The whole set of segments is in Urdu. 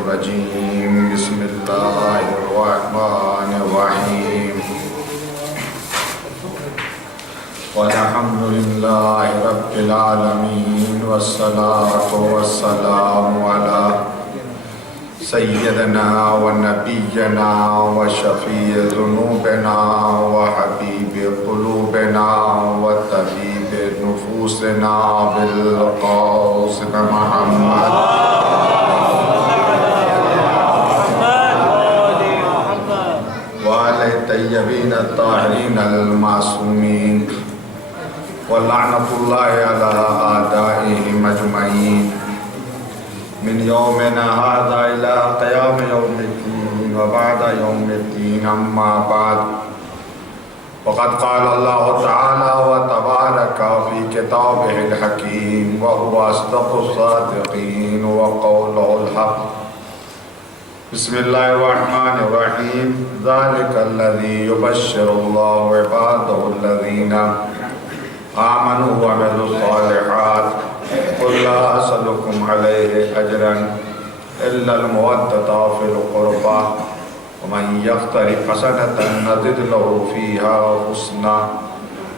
الرجيم بسم الله الرحمن الرحيم والحمد لله رب العالمين والصلاة والسلام على سيدنا ونبينا وشفيع ذنوبنا وحبيب قلوبنا وطبيب نفوسنا بالقاسم محمد وعلى الطيبين الطاهرين المعصومين ولعنة الله على أعدائهم أجمعين من يومنا هذا إلى قيام يوم الدين وبعد يوم الدين أما بعد وقد قال الله تعالى وتبارك في كتابه الحكيم وهو أصدق الصادقين وقوله الحق بسم الله الرحمن الرحيم ذلك الذي يبشر الله عباده الذين آمنوا وعملوا الصالحات قل لا أسألكم عليه أجرا إلا المودة في القربى ومن يقترف حسنة نزد له فيها حسنا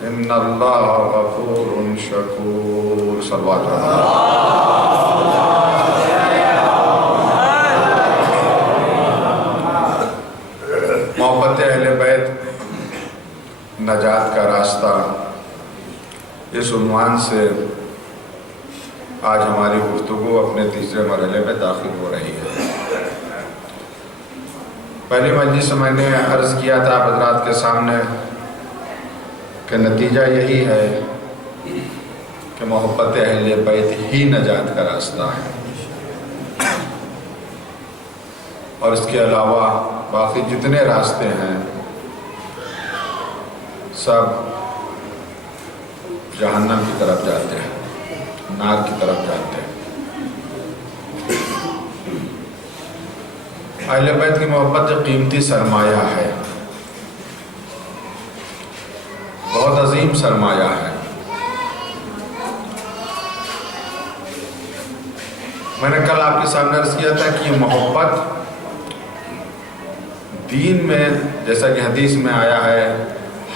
إن الله غفور شكور صلوات الله محبت اہل بیت نجات کا راستہ اس عنوان سے آج ہماری گفتگو اپنے تیسرے مرحلے میں داخل ہو رہی ہے۔ پہلی مجلس میں نے عرض کیا تھا حضرات کے سامنے کہ نتیجہ یہی ہے کہ محبت اہل بیت ہی نجات کا راستہ ہے، اور اس کے علاوہ باقی جتنے راستے ہیں سب جہنم کی طرف جاتے ہیں، نار کی طرف جاتے ہیں۔ اہل بیت کی محبت جو قیمتی سرمایہ ہے، بہت عظیم سرمایہ ہے۔ میں نے کل آپ کے سامنے عرض کیا تھا کہ یہ محبت دین میں جیسا کہ حدیث میں آیا ہے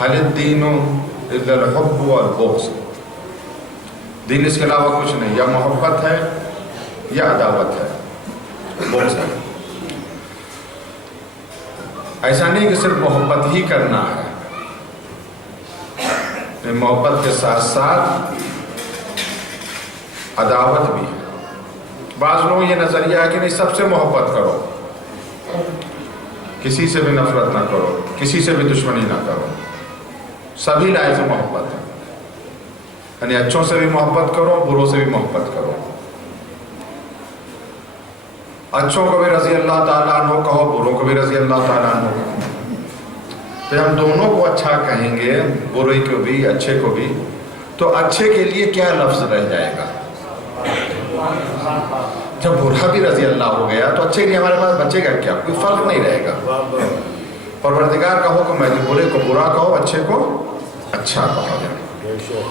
حل الدین الا الحب والبغض، دین اس کے علاوہ کچھ نہیں، یا محبت ہے یا عداوت ہے، بغض ہے۔ ایسا نہیں کہ صرف محبت ہی کرنا ہے، محبت کے ساتھ ساتھ عداوت بھی ہے۔ بعض لوگوں یہ نظریہ ہے کہ نہیں سب سے محبت کرو، کسی سے بھی نفرت نہ کرو، کسی سے بھی دشمنی نہ کرو، سبھی لائق محبت ہے، یعنی اچھوں سے بھی محبت کرو، بروں سے بھی محبت کرو، اچھوں کو بھی رضی اللہ تعالیٰ عنہ کہو، بروں کو بھی رضی اللہ تعالیٰ عنہ کہو۔ تو ہم دونوں کو اچھا کہیں گے، برے کو بھی اچھے کو بھی، تو اچھے کے لیے کیا لفظ رہ جائے گا؟ جب برا بھی رضی اللہ ہو گیا تو اچھے کے لیے ہمارے پاس بچے گا کیا؟ کوئی فرق نہیں رہے گا۔ پروردگار کا حکم ہے کہ برے کو برا کہو، اچھے کو اچھا کہو۔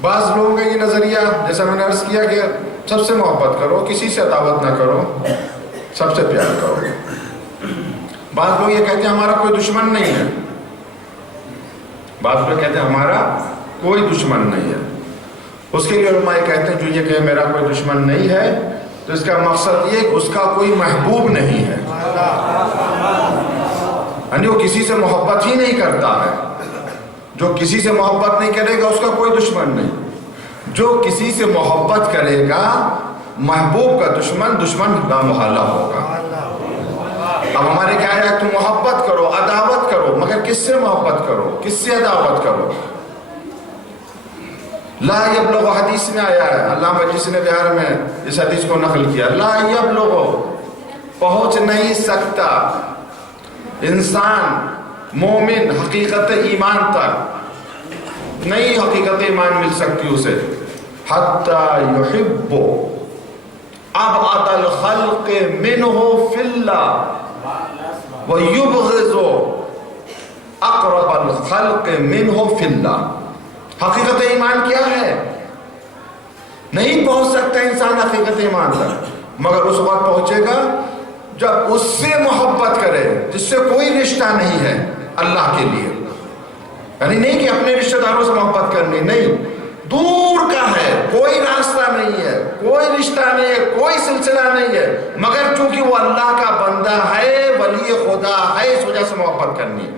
بعض لوگوں کا یہ نظریہ جیسا میں نے عرض کیا کہ سب سے محبت کرو، کسی سے عداوت نہ کرو، سب سے پیار کرو۔ بعض لوگ یہ کہتے ہیں ہمارا کوئی دشمن نہیں ہے، بعض لوگ کہتے ہیں ہمارا کوئی دشمن نہیں ہے۔ اس کے لیے علماء کہتے ہیں جو یہ کہ میرا کوئی دشمن نہیں ہے تو اس کا مقصد یہ کہ اس کا کوئی محبوب نہیں ہے، یعنی وہ کسی سے محبت ہی نہیں کرتا ہے۔ جو کسی سے محبت نہیں کرے گا اس کا کوئی دشمن نہیں، جو کسی سے محبت کرے گا محبوب کا دشمن لامحالہ ہوگا۔ اب ہمارے کیا ہے تم محبت کرو، عداوت کرو، مگر کس سے محبت کرو، کس سے عداوت کرو؟ لا یبلغ حدیث میں آیا ہے، علامہ مجلس نے بہار میں اس حدیث کو نقل کیا، لا یبلغ پہنچ نہیں سکتا انسان مومن حقیقت ایمان تک، نئی حقیقت ایمان مل سکتی اسے، حتی یحب ابعد الخلق منہ فی اللہ ویبغض اقرب الخلق منہ فی اللہ۔ حقیقت ایمان کیا ہے؟ نہیں پہنچ سکتا انسان حقیقت ایمان تک، مگر اس وقت پہنچے گا جب اس سے محبت کرے جس سے کوئی رشتہ نہیں ہے اللہ کے لیے. یعنی نہیں کہ اپنے رشتہ داروں سے محبت کرنی، نہیں، دور کا ہے، کوئی راستہ نہیں ہے، کوئی رشتہ نہیں ہے، کوئی سلسلہ نہیں ہے، مگر چونکہ وہ اللہ کا بندہ ہے، ولی خدا ہے، اس وجہ سے محبت کرنی.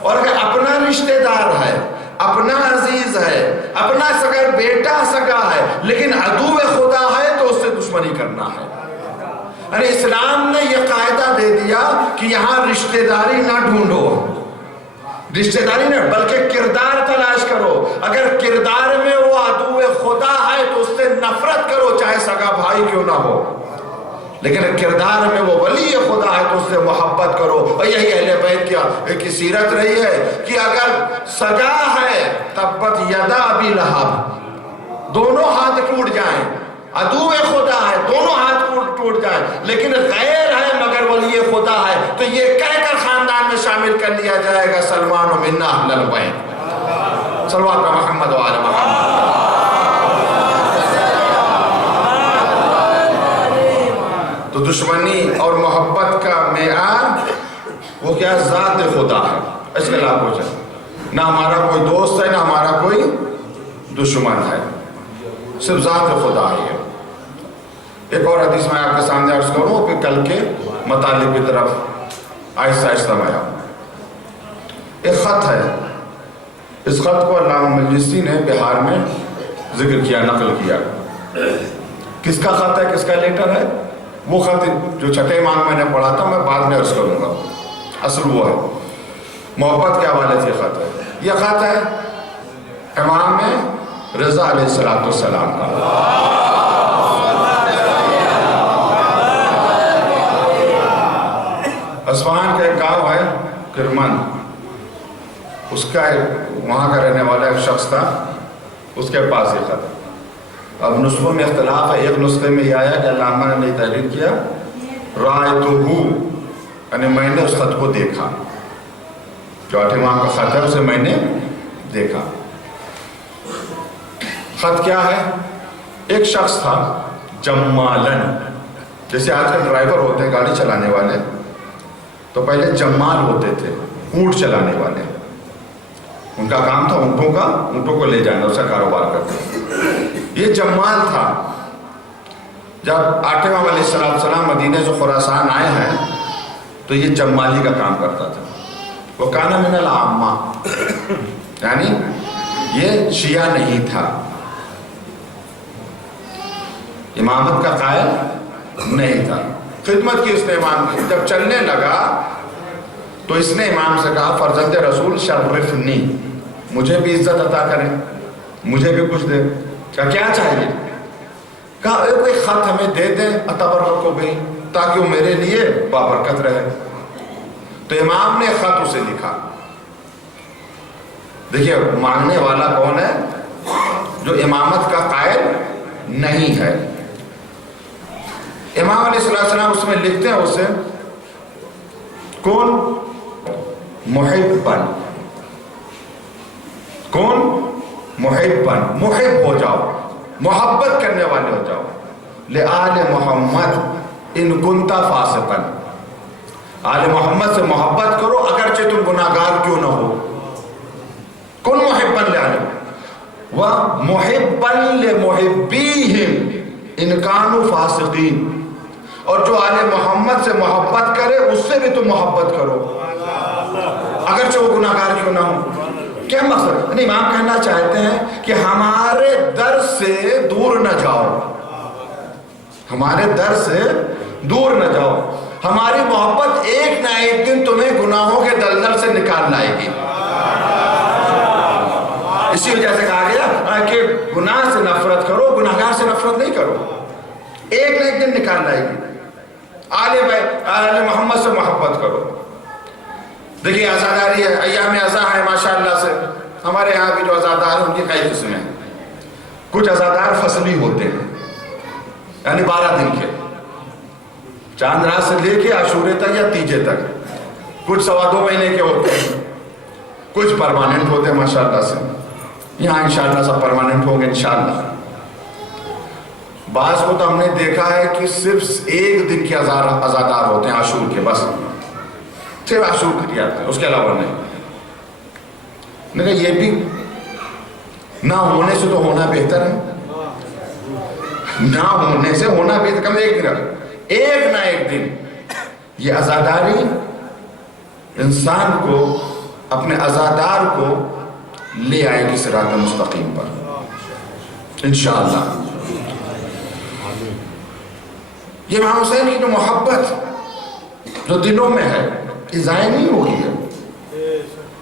اور اگر اپنا رشتہ دار ہے، اپنا عزیز ہے، اپنا اگر بیٹا سگا ہے لیکن عدو خدا ہے تو اس سے دشمنی کرنا ہے. یعنی اسلام نے یہ قاعدہ دے دیا کہ یہاں رشتہ داری نہ ڈھونڈو، رشتہ داری نہ بلکہ کردار تلاش کرو. اگر کردار میں وہ عدو خدا ہے تو اس سے نفرت کرو چاہے سگا بھائی کیوں نہ ہو، لیکن کردار میں وہ ولی خدا ہے تو اس سے محبت کرو. اور یہی اہل بیت کی سیرت رہی ہے کہ اگر سگا ہے تبت یدا ابی لہب، دونوں ہاتھ ٹوٹ جائیں، عدو خدا ہے دونوں ہاتھ ٹوٹ جائیں، لیکن غیر ہے مگر ولی خدا ہے تو یہ کہہ کر خاندان میں شامل کر لیا جائے گا سلمان و منا اہل البیت. صلوات محمد و آل محمد. تو دشمنی اور محبت کا معیار وہ کیا ذات خدا ہے. اس کے خلاف ہو جائے، نہ ہمارا کوئی دوست ہے نہ ہمارا کوئی دشمن ہے، صرف ذات خدا ہی ہے. ایک اور حدیث میں آپ کے سامنے عرض کروں پھر کل کے مطالب کی طرف آہستہ آہستہ میں آؤں. ایک خط ہے، اس خط کو علامہ مجلسی نے بہار میں ذکر کیا، نقل کیا. کس کا خط ہے، کس کا لیٹر ہے؟ وہ خط جو چھٹے امام میں نے پڑھا تھا میں بعد میں عرض کروں گا. اصل وہ ہے محبت کے حوالے سے خط ہے. یہ خط ہے امام رضا علیہ السلام کا. اصفہان کا ایک گاؤں ہے کرمان، اس کا وہاں کا رہنے والا ایک شخص تھا، اس کے پاس یہ خط. اب نسخوں میں اختلاف ہے. ایک نسخے میں یہ آیا کہ علامہ نے تحریر کیا رائتہو، یعنی میں نے اس خط کو دیکھا. جو آٹھ امام کا خط ہے اسے میں نے دیکھا. خط کیا ہے؟ ایک شخص تھا جمالن، جیسے آج کل ڈرائیور ہوتے ہیں گاڑی چلانے والے، تو پہلے جمال ہوتے تھے اونٹ چلانے والے. ان کا کام تھا اونٹوں کو لے جانا، اس کا کاروبار کرتے. یہ جمال تھا. جب آٹھ امام علیہ السلام مدینہ سے خراسان آئے ہیں تو یہ جمالی کا کام کرتا تھا. وہ کانا من العامہ، یعنی یہ شیعہ نہیں تھا، امامت کا قائل نہیں تھا. خدمت کی اس نے امام کی. جب چلنے لگا تو اس نے امام سے کہا فرزند رسول شرفنی، مجھے بھی عزت عطا کریں، مجھے بھی کچھ دے. کہا کیا چاہیے؟ کہا ایک خط ہمیں دے دیں اتبرک بھی، تاکہ وہ میرے لیے بابرکت رہے. تو امام نے خط اسے لکھا. دیکھیے مانگنے والا کون ہے؟ جو امامت کا قائل نہیں ہے. امام علیہ السلام اس میں لکھتے ہیں اسے کون؟ محبن. کون؟ محبن، محب ہو جاؤ، محبت کرنے والے ہو جاؤ. لآل محمد ان کنتا فاسقا، آل محمد سے محبت کرو اگرچہ تم گناہگار کیوں نہ ہو. کن محبن لآل ومحبا لمحبیہم ان کانوا فاسقین. اور جو آل محمد سے محبت کرے اس سے بھی تم محبت کرو اگرچہ وہ گناہگار کیوں نہ ہو. کیا مقصد؟ یعنی امام کہنا چاہتے ہیں کہ ہمارے در سے دور نہ جاؤ، ہمارے در سے دور نہ جاؤ. ہماری محبت ایک نہ ایک دن تمہیں گناہوں کے دلدل سے نکال لائے گی. اسی وجہ سے کہا گیا کہ گناہ سے نفرت کرو، گناہگار سے نفرت نہیں کرو، ایک نہ ایک دن نکال لائے گی. آل محمد سے محبت کرو. دیکھیے عزاداری ہے، ایام عزا ہے ماشاءاللہ سے. ہمارے یہاں بھی جو عزادار ہیں ان کی کئی قسمیں ہیں. کچھ عزادار فصلی ہوتے ہیں، یعنی 12 دن کے، چاند رات سے لے کے عاشورے تک یا تیجے تک. کچھ 2.25 مہینے کے ہوتے ہیں، کچھ پرماننٹ ہوتے ہیں ماشاءاللہ سے. یہاں انشاءاللہ سب پرماننٹ ہوں گے انشاءاللہ. بعض کو تو ہم نے دیکھا ہے کہ صرف ایک دن کے عزادار ہوتے ہیں عاشور کے، بس صرف عاشور کے لیے آتے ہیں، اس کے علاوہ نہیں۔ میں کہا یہ بھی نہ ہونے سے تو ہونا بہتر ہے، نہ ہونے سے ہونا بہتر، کم ایک دن ایک نہ ایک دن یہ عزاداری انسان کو اپنے عزادار کو لے آئے گی صراط مستقیم پر انشاءاللہ۔ یہ امام حسین کی جو محبت جو دلوں میں ہے یہ ضائع نہیں ہوگی ہے،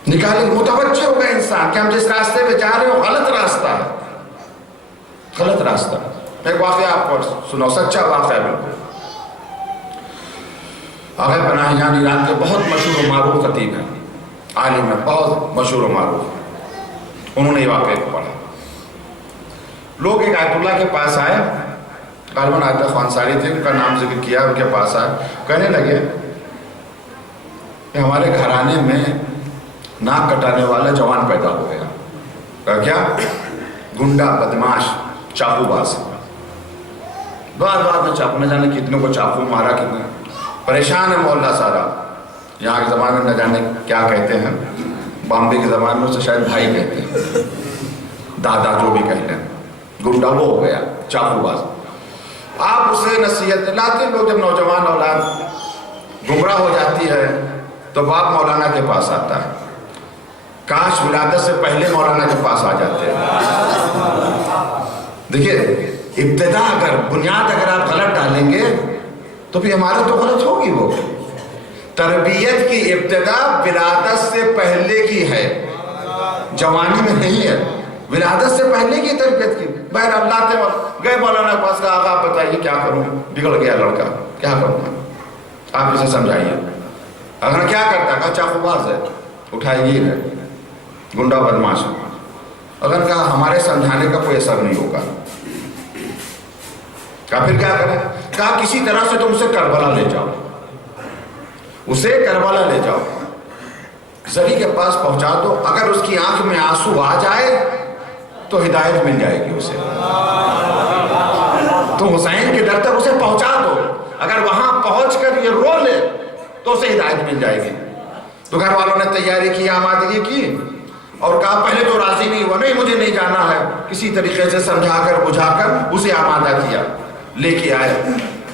نکالے متوجہ ہوگا انسان کہ ہم جس راستے پہ جا رہے ہیں وہ غلط راستہ ہے، غلط راستہ۔ ایک واقعہ آپ کو سنو، سچا واقعہ بالکل۔ آغا پناہ جان ایران کے بہت مشہور و معروف خطیب ہیں، عالم ہیں، بہت مشہور و معروف، انہوں نے یہ واقعہ کو پڑھا۔ لوگ ایک آیت اللہ کے پاس آئے، غالباً آیت اللہ خوانساری تھے، ان کا نام ذکر کیا، ان کے پاس آئے، کہنے لگے کہ ہمارے گھرانے میں ناک کٹانے والا جوان پیدا ہو گیا۔ کہا کیا؟ گنڈا، بدماش، چاقو باز، بعد میں چاقو، نہ جانے کتنے کو چاقو مارا، کتنے پریشان ہے محلہ سارا۔ یہاں کے زمانے میں نہ جانے کیا کہتے ہیں، بامبے کے زمانے میں اسے شاید بھائی کہتے ہیں، دادا جو بھی کہتے ہیں، گنڈا وہ ہو گیا، چاقو باز۔ آپ اسے نصیحت لاتے، لوگ جب نوجوان اولاد گمراہ ہو جاتی ہے تو باپ مولانا کے پاس آتا ہے، کاش ولادت سے پہلے مولانا کے پاس آ جاتے ہیں۔ دیکھیے ابتدا اگر بنیاد اگر آپ غلط ڈالیں گے تو بھی عمارت تو غلط ہوگی۔ وہ تربیت کی ابتدا ولادت سے پہلے کی ہے، جوانی میں نہیں ہے، ولادت سے پہلے کی تربیت کی۔ بہر اللہ تے گئے مولانا کے پاس، کہا آقا آپ بتائیے کیا کروں، بگڑ گیا لڑکا، کیا کروں میں، آپ اسے سمجھائیے۔ اگر کیا کرتا، کہا چاقو باز ہے، اٹھائیے ہے، گنڈا بدماش ہے۔ اگر کہا ہمارے سمجھانے کا کوئی اثر نہیں ہوگا، کہا پھر کیا کریں؟ کہا کسی طرح سے تم اسے کربلا لے جاؤ، اسے کربلا لے جاؤ، زری کے پاس پہنچا دو، اگر اس کی آنکھ میں آنسو آ جائے تو ہدایت مل جائے گی اسے۔ تو حسین کے در تک اسے پہنچا دو، اگر وہاں پہنچ کر یہ رو لے تو اسے ہدایت مل جائے گی۔ تو گھر والوں نے تیاری کی، آمادگی کی، اور کہا پہلے تو راضی نہیں ہوا، نہیں مجھے نہیں جانا ہے، کسی طریقے سے سمجھا کر بجھا کر اسے آمادہ کیا، لے کے آئے۔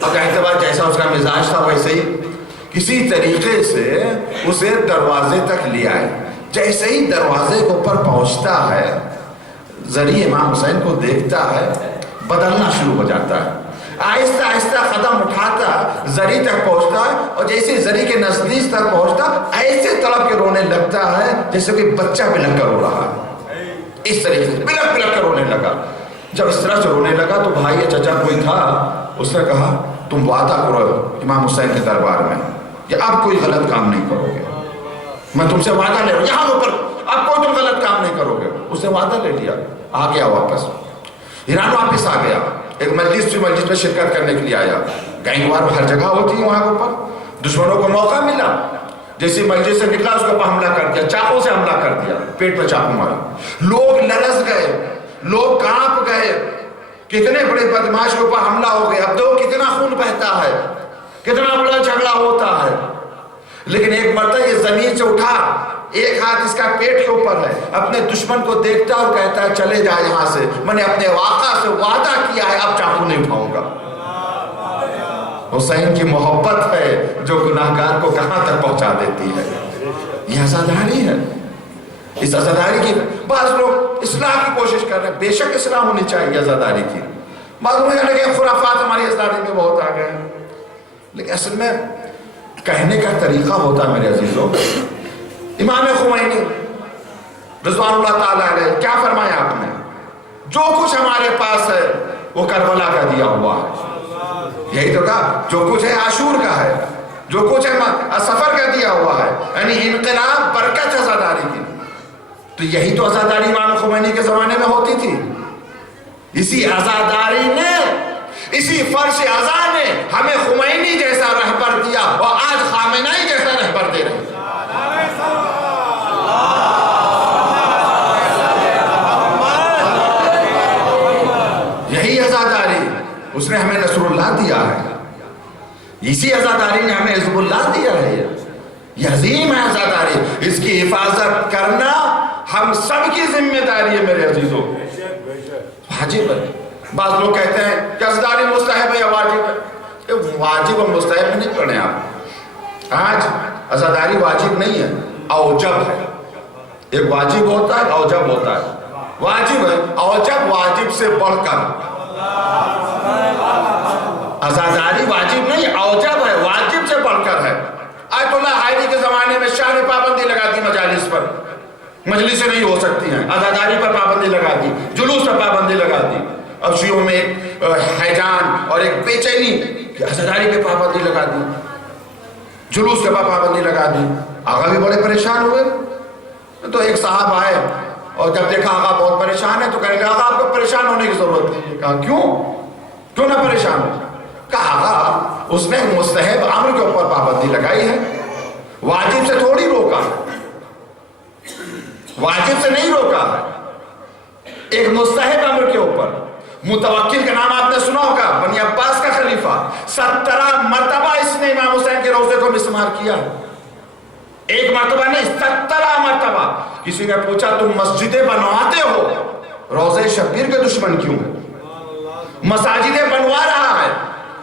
اور کہتے بعد جیسا اس کا مزاج تھا ویسے ہی کسی طریقے سے اسے دروازے تک لے آئے۔ جیسے ہی دروازے کے اوپر پہنچتا ہے، زری امام حسین کو دیکھتا ہے، بدلنا شروع ہو جاتا ہے، آہستہ آہستہ قدم اٹھاتا زری تک پہنچتا ہے، اور جیسے زری کے نزدیک تک پہنچتا ایسے تڑپ کے رونے لگتا ہے جیسے کوئی بچہ بلک کر رو رہا ہے، اس طریقے سے بلک بلک کر رونے لگا۔ جب اس طرح سے رونے لگا تو بھائی چچا کوئی تھا، اس نے کہا تم وعدہ کرو امام حسین کے دربار میں کہ اب کوئی غلط کام نہیں کرو گے، میں تم سے وعدہ لے رہا ہوں یہاں اوپر، اب کوئی تم غلط کام نہیں کرو گے۔ اس نے وعدہ لے لیا، آ گیا واپس، ایران واپس آ گیا، ایک مجلس میں شرکت کرنے کے لیے آیا۔ گینگ وار ہر جگہ ہوتی ہے وہاں کے اوپر، دشمنوں کو موقع ملا، جیسے مجلس سے نکلا اس کے اوپر حملہ کر دیا، چاقو سے حملہ کر دیا، پیٹ میں چاقو مارا، لوگ لرز گئے، لوگ کانپ گئے، کتنے بڑے بدماش کے اوپر حملہ ہو گیا، اب تو کتنا خون بہتا ہے، کتنا بڑا جھگڑا ہوتا ہے۔ لیکن ایک مرتبہ یہ زمین سے اٹھا، ایک ہاتھ اس کا پیٹ کے اوپر ہے، اپنے دشمن کو دیکھتا اور کہتا ہے چلے جا یہاں سے، میں نے اپنے آقا سے وعدہ کیا ہے اب چاقو نہیں اٹھاؤں گا۔ حسین کی محبت ہے جو گناہگار کو کہاں تک پہنچا دیتی ہے، یہ عزاداری ہے۔ اس عزاداری کی بعض لوگ اصلاح کی کوشش کر رہے ہیں، بے شک اصلاح ہونی چاہیے عزاداری کی، معلوم ہے کہ خرافات ہماری عزاداری میں بہت آ گئے ہیں، لیکن اصل میں کہنے کا طریقہ ہوتا ہے میرے عزیزوں۔ امام خمینی رضوان اللہ تعالیٰ علیہ کیا فرمایا آپ نے؟ جو کچھ ہمارے پاس ہے وہ کربلا کا دیا ہوا ہے، یہی تو کہا جو کچھ ہے عاشور کا ہے، جو کچھ ہے سفر کا دیا ہوا ہے، یعنی انقلاب برکت عزاداری کی۔ تو یہی تو عزاداری امام خمینی کے زمانے میں ہوتی تھی، اسی عزاداری نے، اسی فرش عزا نے ہمیں خمینی جیسا رہبر دیا، اور آج خامنائی جیسا رہبر دے رہے ہیں۔ یہی عزاداری اللہ دیا ہے، اسی عزاداری نے ہمیں حزب اللہ دیا ہے، یہ عظیم ہے عزاداری، اس کی حفاظت کرنا ہم سب کی ذمہ داری ہے میرے عزیزوں، واجب ہے۔ بعض لوگ کہتے ہیں کہ عزاداری مستحب ہے یا واجب ہے، واجب اور مستحب نہیں پڑھیں آپ، آج عزاداری واجب نہیں ہے، اوجب ہے، ایک واجب ہوتا ہے اوجب ہوتا ہے، واجب ہے اوجب واجب سے بڑھ کر، عزاداری واجب نہیں اوجب ہے، واجب سے بڑھ کر ہے۔ آیت اللہ حائری کے زمانے میں شاہ نے پابندی لگا دی مجالس پر، مجلسیں نہیں ہو سکتی ہیں، عزاداری پر پابندی لگا دی، جلوس پر پابندی لگا دی۔ اب شیعوں میں ایک حیجان اور ایک بے چینی کہ عزاداری پہ پابندی لگا دی، جلوس کے بعد پابندی لگا دی۔ آقا بھی بڑے پریشان ہوئے، تو ایک صاحب آئے اور جب دیکھا آقا بہت پریشان ہے تو کہنے لگا آقا آپ کو پریشان ہونے کی ضرورت نہیں ہے۔ کہا کیوں نہ پریشان ہو؟ کہا آقا اس نے مستحب امر کے اوپر پابندی لگائی ہے، واجب سے تھوڑی روکا، واجب سے نہیں روکا، ایک مستحب امر کے اوپر۔ متوکل کا نام آپ نے سنا ہوگا، بنی عباس کا خلیفہ، 17 مرتبہ اس نے امام حسین کے روضے کو مسمار کیا، ایک مرتبہ نہیں 17 مرتبہ۔ کسی نے پوچھا تم مسجدیں بنواتے ہو، روضے شبیر کے دشمن کیوں؟ مساجدیں بنوا رہا ہے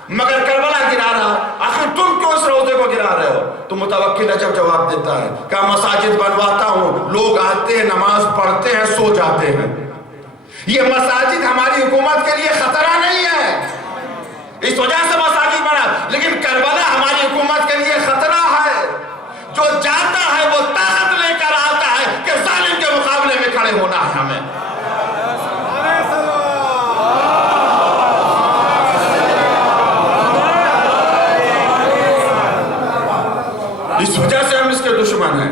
مگر کربلا گرا رہا، آخر تم کیوں اس روضے کو گرا رہے ہو؟ تو متوکل عجب جواب دیتا ہے، کہا مساجد بنواتا ہوں، لوگ آتے ہیں نماز پڑھتے ہیں سو جاتے ہیں، یہ مساجد ہماری حکومت کے لیے خطرہ نہیں ہے، اس وجہ سے مساجد بنا، لیکن کربلا ہماری حکومت کے لیے خطرہ ہے۔ جو جاتا ہے وہ طاقت لے کر آتا ہے کہ ظالم کے مقابلے میں کھڑے ہونا ہے ہمیں۔ اس وجہ سے ہم اس کے دشمن ہیں۔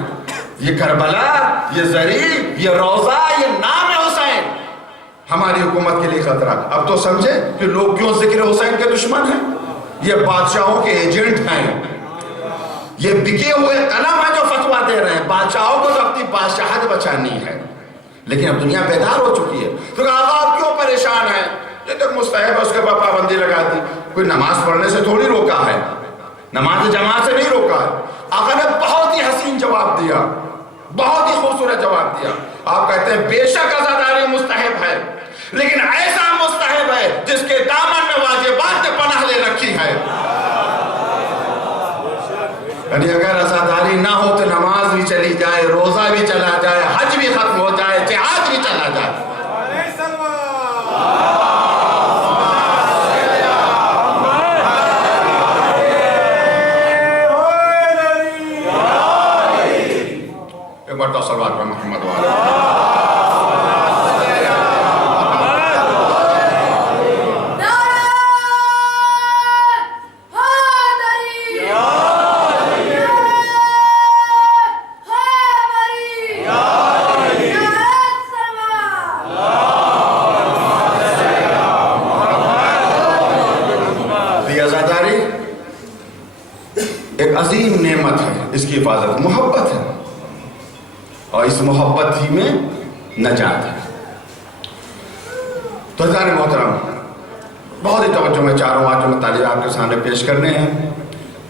یہ کربلا، یہ زریع، یہ روضہ، یہ نام حسین ہماری حکومت کے لیے خطرہ۔ اب تو سمجھے کہ لوگ کیوں ذکر حسین کے دشمن ہیں؟ یہ بادشاہوں کے ایجنٹ ہیں، یہ بکے ہوئے قلم ہیں جو فتویٰ دے رہے ہیں، بادشاہوں کو تو اپنی بادشاہت بچانی ہے، لیکن اب دنیا بیدار ہو چکی ہے۔ تو کہا آپ کیوں پریشان ہیں؟ یہ تو مستحب ہے، اس کے بعد پابندی لگا دی، کوئی نماز پڑھنے سے تھوڑی روکا ہے، نماز جماعت سے نہیں روکا ہے۔ آقا نے بہت ہی حسین جواب دیا، بہت ہی خوبصورت جواب دیا۔ آپ کہتے ہیں بے شک عزاداری مستحب ہے، لیکن ایسا مستحب ہے جس کے دامن میں واجبات نے پناہ لے رکھی ہے۔ یعنی اگر عزاداری نہ ہو تو نماز بھی چلی جائے، روزہ بھی چلا جائے، حج بھی ختم ہو جائے، جہاد بھی چلا جائے۔ ایک بار تو صلوات پر محمد وعلیہ عظیم نعمت ہے، اس کی حفاظت محبت ہے، اور اس محبت ہی میں نجات ہے۔ تو حضرات محترم، بہت ہی توجہ میں چاروں آج مطالعہ آپ کے سامنے پیش کرنے ہیں،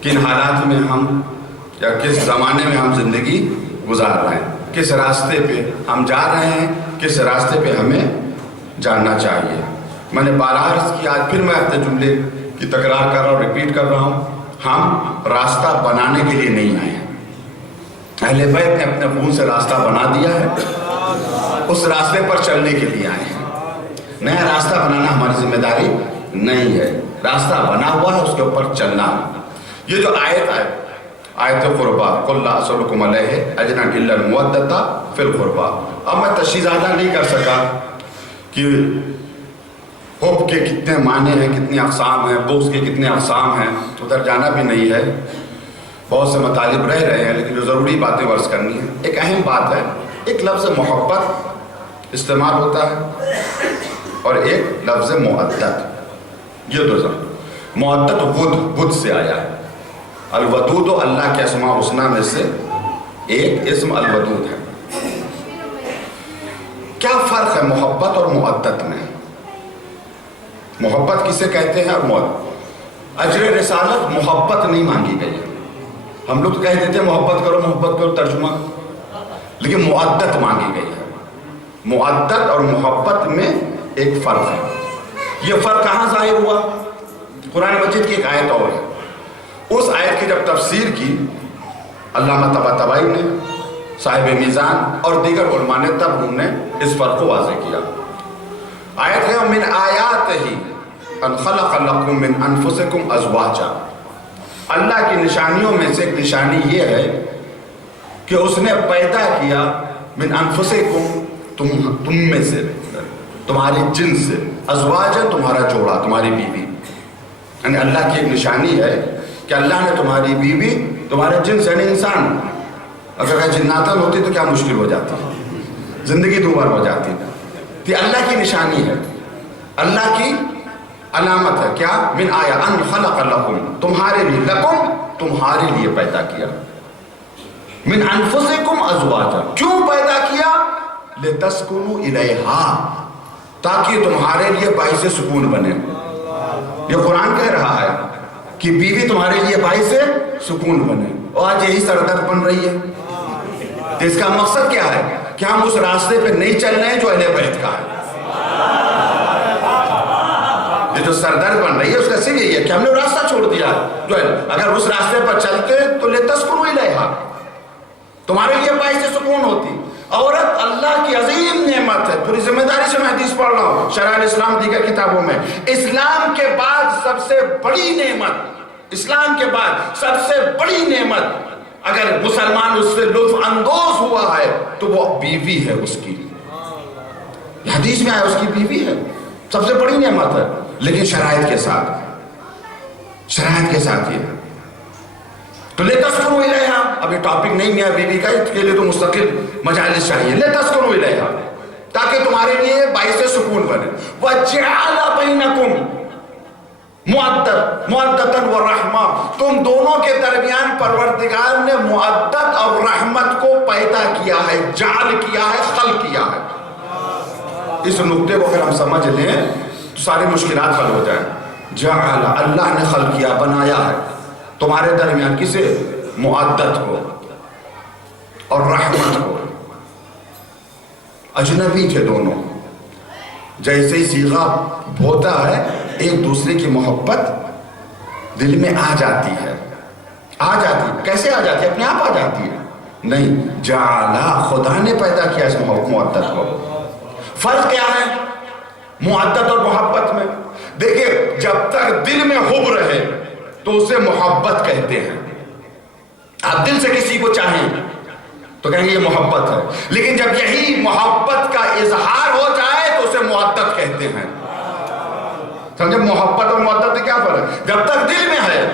کن حالات میں ہم یا کس زمانے میں ہم زندگی گزار رہے ہیں، کس راستے پہ ہم جا رہے ہیں، کس راستے پہ ہمیں جاننا چاہیے۔ میں نے بارہا عرض کی، آج پھر میں اپنے جملے کی تکرار کر رہا ہوں، ریپیٹ کر رہا ہوں، ہم راستہ بنانے کے لیے نہیں آئے ہیں۔ اہل بیت نے اپنے خون سے راستہ بنا دیا ہے، اس راستے پر چلنے کے لیے آئے ہیں۔ نیا راستہ بنانا ہماری ذمہ داری نہیں ہے، راستہ بنا ہوا ہے، اس کے اوپر چلنا۔ یہ جو آیت ہے، آیت قربہ، قُلْ لَا أَسْأَلُكُمْ عَلَيْهِ أَجْرًا إِلَّا الْمَوَدَّةَ فِي الْقُرْبَى۔ اب میں تشریح زیادہ نہیں کر سکا کہ حب کے کتنے معنی ہیں، کتنی اقسام ہیں، بغض کے کتنے اقسام ہیں، ادھر جانا بھی نہیں ہے، بہت سے مطالب رہ رہے ہیں، لیکن جو ضروری باتیں عرض کرنی ہیں۔ ایک اہم بات ہے، ایک لفظ محبت استعمال ہوتا ہے اور ایک لفظ مودت، یہ دو لفظ۔ مودت ود سے آیا ہے، الودود و اللہ کے اسماء الحسنی میں سے ایک اسم الودود ہے۔ کیا فرق ہے محبت اور مودت میں؟ محبت کسے کہتے ہیں اور اجر رسالت محبت نہیں مانگی گئی ہے. ہم لوگ تو کہہ دیتے ہیں محبت کرو ترجمہ، لیکن مودت مانگی گئی ہے. مودت اور محبت میں ایک فرق ہے. یہ فرق کہاں ظاہر ہوا؟ قرآن مجید کی ایک آیت اور ہے. اس آیت کی جب تفسیر کی علامہ طباطبائی نے، صاحب میزان اور دیگر علماء نے، تب انہوں نے اس فرق کو واضح کیا. آیت ہے من آیاتہ ان خلق لکم من انفسکم ازواجا. اللہ کی نشانیوں میں سے ایک نشانی یہ ہے کہ اس نے پیدا کیا من انفسکم، تم میں سے، تمہاری جنس سے، ازواجا تمہارا جوڑا، تمہاری بیوی. یعنی اللہ کی ایک نشانی ہے کہ اللہ نے تمہاری بیوی، تمہارے جنس یعنی انسان، اگر جناتن ہوتی تو کیا مشکل ہو جاتی، زندگی دوبار ہو جاتی. یہ اللہ کی نشانی ہے، اللہ کی علامت ہے. کیا؟ من آیا ان خلق لکم، تمہارے لیے، لکم تمہارے لیے پیدا کیا، من انفسکم ازواجا. کیوں پیدا کیا؟ لتسکنوا الیہا، تاکہ تمہارے لیے باعث سکون بنے. یہ قرآن کہہ رہا ہے کہ بیوی تمہارے لیے باعث سکون بنے. اور آج یہی سردرد بن رہی ہے. تو اس کا مقصد کیا ہے کہ ہم اس راستے پہ نہیں چل رہے ہیں جو اہل بیت کا ہے. یہ جو سردرد بن رہی ہے اس کا صرف یہی ہے کہ ہم نے راستہ چھوڑ دیا. جو اگر اس راستے پر چلتے تو لتسکنوا الیہا، تمہارے لیے باعث سکون ہوتی. عورت اللہ کی عظیم نعمت ہے. پوری ذمہ داری سے میں حدیث پڑھ رہا ہوں، شرح الاسلام دیگر کتابوں میں. اسلام کے بعد سب سے بڑی نعمت، اسلام کے بعد سب سے بڑی نعمت اگر مسلمان اس سے لطف اندوز ہوا ہے تو وہ بیوی ہے اس کی. حدیث میں آیا اس کی بیوی ہے، سب سے بڑی نعمت ہے. لیکن شرائط کے ساتھ، شرائط کے ساتھ یہ تو لتسکنوا الیہا. اب یہ ٹاپک نہیں ہے بیوی کا، اس کے لیے تو مستقل مجالس چاہیے. لتسکنوا الیہا، تاکہ تمہارے لیے باعث سکون بنے. وجعل بینکم مودۃ ورحمہ، تم دونوں کے درمیان پروردگار نے مودت اور رحمت کو پیدا کیا ہے، جعل کیا ہے، خلق کیا ہے. اس نقطے کو اگر ہم سمجھ لیں تو ساری مشکلات حل ہو جائیں. جعل، اللہ نے خلق کیا، بنایا ہے تمہارے درمیان کسے؟ مودت کو اور رحمت کو. اجنبی تھے دونوں، جیسے ہی صیغہ ہوتا ہے ایک دوسرے کی محبت دل میں آ جاتی ہے. آ جاتی کیسے آ جاتی ہے؟ اپنے آپ آ جاتی ہے؟ نہیں، جعلا، خدا نے پیدا کیا اس مودت کو. فرق کیا ہے مودت اور محبت میں؟ دیکھیں، جب تک دل میں حب رہے تو اسے محبت کہتے ہیں. آپ دل سے کسی کو چاہیں تو کہیں گے یہ محبت ہے. لیکن جب یہی محبت کا اظہار ہو جائے تو اسے مودت کہتے ہیں. سمجھے؟ محبت اور مودت میں کیا فرق ہے؟ جب تک دل میں ہے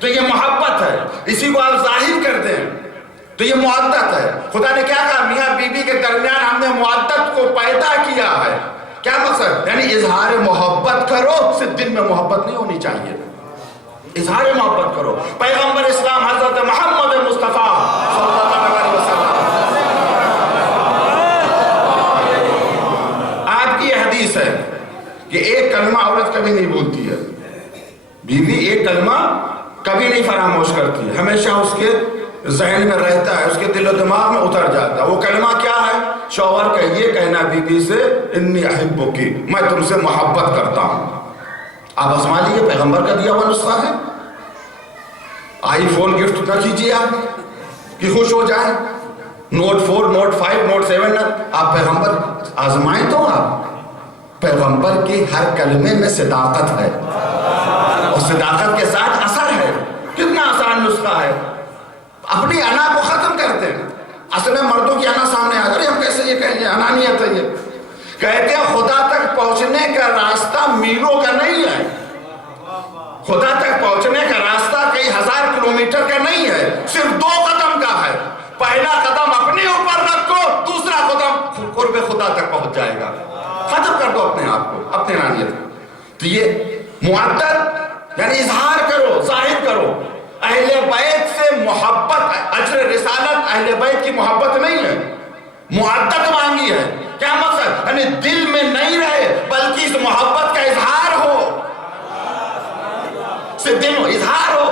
تو یہ محبت ہے، اسی کو آپ ظاہر کرتے ہیں تو یہ مودت ہے. خدا نے کیا کہا؟ میاں بیوی کے درمیان ہم نے مودت کو پیدا کیا ہے. کیا مقصد؟ یعنی اظہار محبت کرو، صرف دل میں محبت نہیں ہونی چاہیے، اظہار محبت کرو. پیغمبر اسلام حضرت محمد مصطفیٰ صلی اللہ علیہ وسلم، آپ کی یہ حدیث ہے کہ ایک کلمہ عورت کبھی نہیں بولتی ہے، بیوی ایک کلمہ کبھی نہیں فراموش کرتی ہے، ہمیشہ اس کے ذہن میں رہتا ہے، اس کے دل و دماغ میں اتر جاتا ہے. وہ کلمہ کیا ہے؟ شوہر کا یہ کہنا بیوی سے، انی احبکی، میں تم سے محبت کرتا ہوں. آپ آزما لیجیے، پیغمبر کا دیا ہوا نسخہ ہے. آئی فون گفٹ نہ کیجیے آپ کہ خوش ہو جائیں. نوٹ 4، نوٹ 5، نوٹ 7، آپ پیغمبر آزمائیں تو آپ. پیغمبر کی ہر کلمے میں صداقت ہے اور صداقت کے ساتھ اثر ہے. کتنا آسان نسخہ ہے. اپنی انا کو ختم کرتے ہیں. اصل میں مردوں کی انا سامنے آ گئی، ہم کیسے یہ کہیں گے انانیت ہے. یہ کہتے ہیں خدا تک پہنچنے کا راستہ میلوں کا نہیں ہے، خدا تک پہنچنے کا راستہ کئی ہزار کلومیٹر کا نہیں ہے، صرف 2 قدم کا ہے. پہلا قدم اپنے اوپر رکھو، دوسرا قدم قرب خدا تک پہنچ جائے گا. ختم کر دو اپنے آپ کو، اپنے انانیت. تو یہ مودت یعنی اظہار کرو، ظاہر کرو. اہل بیت سے محبت، اجر رسالت اہل بیت کی محبت نہیں ہے، مودت مانگی ہے. کیا مقصد؟ یعنی دل میں نہیں رہے بلکہ اس محبت کا اظہار ہو. سے دل اظہار ہو.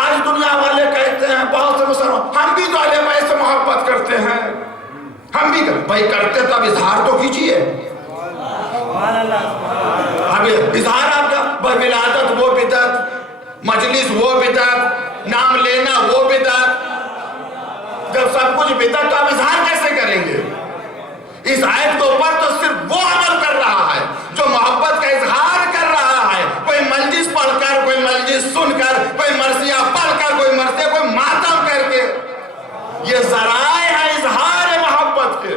آج دنیا والے کہتے ہیں بہت سے مسلمان ہم بھی تو اہل بیت سے محبت کرتے ہیں, ہم بھی بھائی کرتے تو اب اظہار تو کیجیے. اب اظہار آپ کا ولادت وہ بدعت, مجلس وہ بدعت, نام لینا وہ بدعت, جب سب کچھ بدعت تو آپ اظہار کیسے کریں گے؟ اس آیت کے اوپر تو صرف وہ عمل کر رہا ہے جو محبت کا اظہار کر رہا ہے. کوئی مجلس پڑھ کر, کوئی مجلس سن کر, کوئی مرثیہ پڑھ کر, کوئی مرثیہ کوئی ماتم کر کے, یہ ذرائع ہے اظہار محبت کے.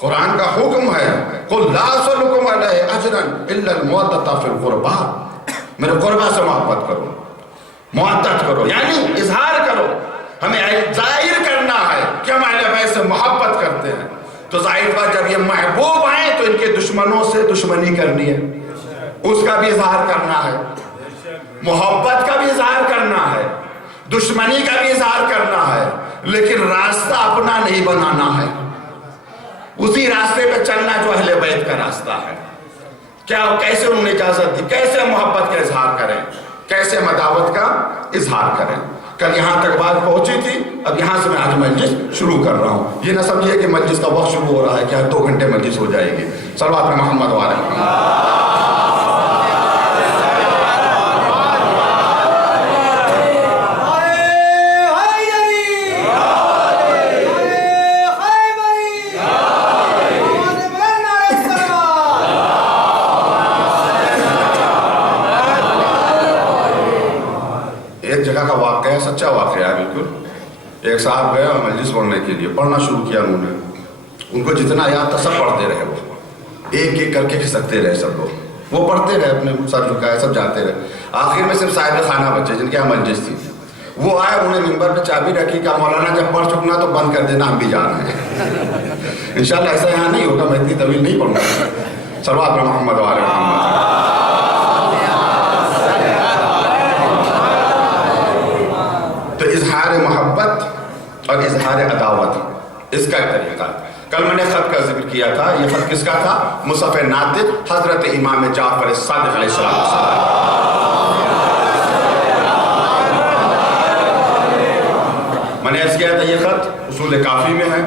قرآن کا حکم ہے قل لا اسألکم علیہ اجرا الا المودۃ فی القربى, میرے قربا سے محبت کرو, مودت کرو یعنی اظہار کرو. ہمیں ظاہر کرنا ہے کہ ہم اہل بیت سے محبت کرتے ہیں. تو ظاہر بات جب یہ محبوب آئیں تو ان کے دشمنوں سے دشمنی کرنی ہے, اس کا بھی اظہار کرنا ہے, محبت کا بھی اظہار کرنا ہے, دشمنی کا بھی اظہار کرنا ہے, لیکن راستہ اپنا نہیں بنانا ہے. اسی راستے پہ چلنا جو اہل بیت کا راستہ ہے. کیا کیسے انہوں نے اجازت دی, کیسے محبت کا اظہار کریں, کیسے مداوت کا اظہار کریں. کل یہاں تک بات پہنچی تھی, اب یہاں سے میں آج مجلس شروع کر رہا ہوں. یہ نہ سمجھیے کہ مجلس کا وقت شروع ہو رہا ہے کہ ہر 2 گھنٹے مجلس ہو جائے گی. صلوات پہ محمد وعلیہ محمد. ایک جگہ کا واقعہ ہے, سچا واقعہ ہے بالکل. ایک صاحب گئے مجلس پڑھنے کے لیے, پڑھنا شروع کیا انہوں نے, ان کو جتنا یاد تھا سب پڑھتے رہے, وہ ایک ایک کر کے کھسکتے رہے سب لوگ, وہ پڑھتے رہے, اپنے سر جھکائے سب جاتے رہے. آخر میں صرف صاحب خانہ بچے جن کے یہاں مجلس تھی, وہ آئے, انہوں نے ممبر پہ چابی رکھی کہ مولانا جب پڑھ چکنا تو بند کر دینا, ہم بھی جا رہے ہیں. انشاءاللہ ایسا یہاں نہیں ہوگا, میں اتنی طویل نہیں پڑھوں گا. صلوات پہ محمد وعلیہ محمد. تو اظہار محبت اور اظہار عداوت اس کا ایک طریقہ. کل میں نے خط کا ذکر کیا تھا, یہ خط کس کا تھا؟ مصحف ناطق حضرت امام جعفر صادق علیہ السلام. میں نے عرض کیا تھا یہ خط اصول کافی میں ہے.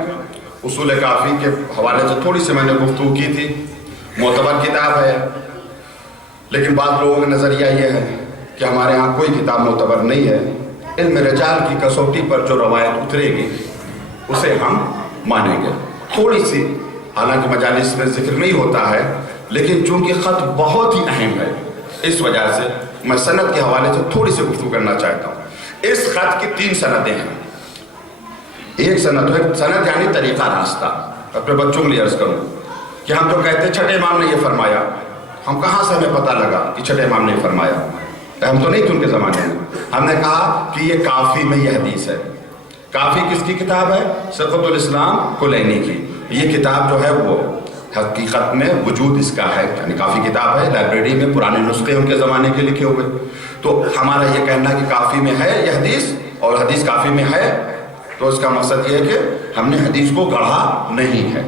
اصول کافی کے حوالے سے تھوڑی سی میں نے گفتگو کی تھی. معتبر کتاب ہے, لیکن بعض لوگوں کا نظریہ یہ ہے کہ ہمارے ہاں کوئی کتاب معتبر نہیں ہے. علم رجال کی کسوٹی پر جو روایت اترے گی اسے ہم مانیں گے. تھوڑی سی, حالانکہ مجالس میں ذکر نہیں ہوتا ہے, لیکن چونکہ خط بہت ہی اہم ہے اس وجہ سے میں سند کے حوالے سے تھوڑی سی گفتگو کرنا چاہتا ہوں. اس خط کی 3 سندیں ہیں. ایک سند یعنی طریقہ راستہ. اپنے بچوں کے لیے عرض کروں کہ ہم تو کہتے ہیں چھٹے امام نے یہ فرمایا, ہم کہاں سے ہمیں پتہ لگا کہ چھٹے امام نے یہ فرمایا؟ ہم تو نہیں تھے ان کے زمانے میں. ہم نے کہا کہ یہ کافی میں یہ حدیث ہے. کافی کس کی کتاب ہے؟ صفت الاسلام کلینی کی. یہ کتاب جو ہے وہ حقیقت میں وجود اس کا ہے, یعنی کافی کتاب ہے, لائبریری میں پرانے نسخے ان کے زمانے کے لکھے ہوئے. تو ہمارا یہ کہنا کہ کافی میں ہے یہ حدیث اور حدیث کافی میں ہے, تو اس کا مقصد یہ ہے کہ ہم نے حدیث کو گڑھا نہیں ہے,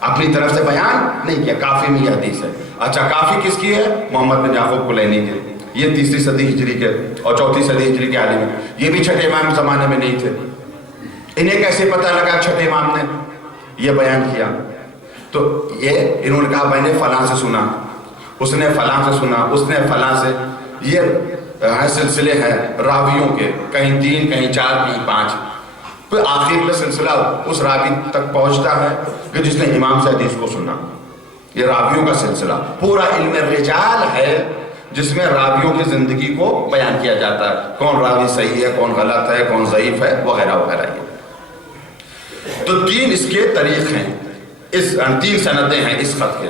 اپنی طرف سے بیان نہیں کیا. کافی میں یہ حدیث ہے. اچھا کافی کس کی ہے؟ محمد بن یعقوب کلینی کے. یہ 3ری صدی ہجری کے اور 4تھی صدی ہجری کے عالم ہیں. یہ بھی چھٹے امام زمانے میں نہیں تھے. انہیں کیسے پتہ لگا چھٹے امام نے یہ بیان کیا؟ تو یہ انہوں نے کہا میں نے فلاں سے سنا, اس نے فلاں سے سنا, اس نے فلاں سے. یہ سلسلے ہیں راویوں کے, کہیں 3 کہیں 4 کہیں 5. پھر آخر میں سلسلہ اس راوی تک پہنچتا ہے کہ جس نے امام سے حدیث کو سنا. یہ راویوں کا سلسلہ پورا علم رجال ہے جس میں راویوں کی زندگی کو بیان کیا جاتا ہے, کون راوی صحیح ہے, کون غلط ہے, کون ضعیف ہے, وغیرہ وغیرہ. تو 3 اس کے طریق ہیں, اس 3 سندیں ہیں اس خط کے.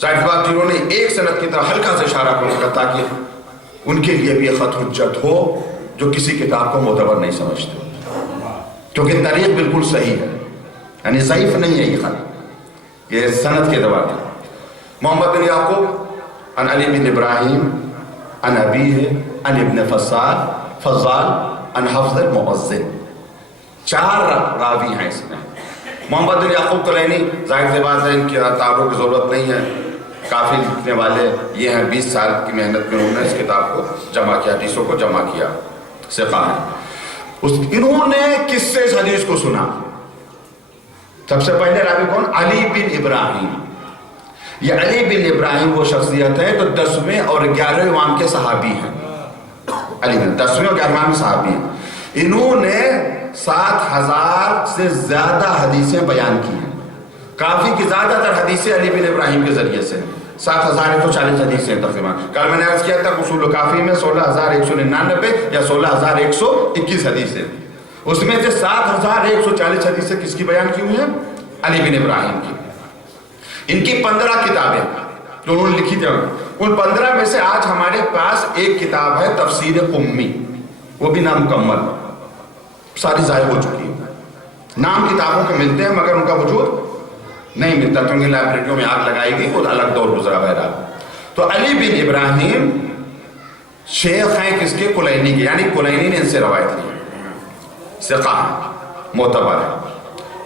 ظاہر بات انہوں نے ایک سند کی طرح ہلکا سے اشارہ کروں گا تاکہ ان کے لیے بھی یہ خط حجت ہو جو کسی کتاب کو معتبر نہیں سمجھتے, کیونکہ طریق بالکل صحیح ہے, یعنی ضعیف نہیں ہے یہ خط. یہ سند کے اعتبار سے محمد بن یعقوب عن علی بن ابراہیم عن ابیہ عن ابن فضال عن حفظ المؤذن. 4 راوی ہیں اس میں. محمد بن یعقوب کلینی ظاہر سی بات ہے ان کی تعارف کی ضرورت نہیں ہے, کافی لکھنے والے یہ ہیں، 20 سال کی محنت میں انہوں نے اس کتاب کو جمع کیا، حدیثوں کو جمع کیا، ثقہ ہے۔ انہوں نے کس سے اس حدیث کو سنا؟ سب سے پہلے راوی کون؟ علی بن ابراہیم۔ یہ علی بن ابراہیم وہ شخصیت ہے جو 10ویں اور 11ویں امام کے صحابی ہیں۔ علی بن 10ویں اور 11ویں امام صحابی ہیں۔ انہوں نے 7000 سے زیادہ حدیثیں بیان کی ہیں۔ کافی کی زیادہ تر حدیثیں علی بن ابراہیم کے ذریعے سے، 7140 حدیثیں تقریباً۔ کل میں نے عرض کیا تھا اصول کافی میں 16199 یا 16121 حدیثیں، اس میں سے 7140 حدیثیں کس کی بیان کی ہوئی ہیں؟ علی بن ابراہیم کی۔ ان کی 15 کتابیں جو انہوں نے لکھی تھی، ان 15 میں سے آج ہمارے پاس ایک کتاب ہے تفسیر قمی، وہ بھی نامکمل، ساری ضائع ہو چکی ہے۔ نام کتابوں کے ملتے ہیں مگر ان کا وجود نہیں ملتا، کیونکہ لائبریریوں میں آگ لگائی گئی، وہ الگ دور گزرا بہرحال۔ تو علی بن ابراہیم شیخ ہیں کس کے؟ کلینی کے، یعنی کلینی نے ان سے روایت لی، ثقہ ہے، معتبر ہے۔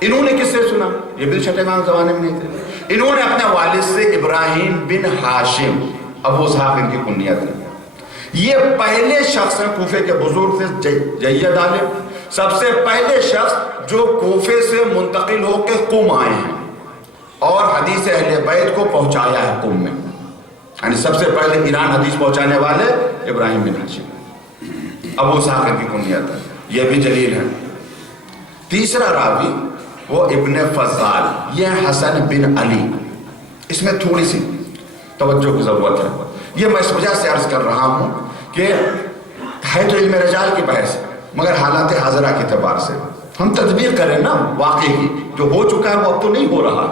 انہوں نے کس سے سنا؟ یہ بھی چھٹے امام زمانے میں نہیں تھے۔ انہوں نے اپنے والد سے ابراہیم بن ہاشم، ابو اسحاق ان کی کنیت ہے۔ یہ پہلے شخص ہیں کوفے کے بزرگ سے، جید عالم، سب سے پہلے شخص جو کوفے سے منتقل ہو کے قم آئے ہیں اور حدیث اہل بیت کو پہنچایا ہے قم میں، یعنی سب سے پہلے ایران حدیث پہنچانے والے ابراہیم بن ہاشم، ابو اسحاق کی کنیت ہے، یہ بھی جلیل ہے۔ تیسرا راوی وہ ابن فضال، یہ حسن بن علی، اس میں تھوڑی سی توجہ کی ضرورت ہے۔ یہ میں اس وجہ سے عرض کر رہا ہوں کہ ہے تو علم رجال کی بحث، مگر حالات حاضرہ کے اعتبار سے ہم تدبیر کریں نا واقعی کی، جو ہو چکا ہے وہ اب تو نہیں ہو رہا۔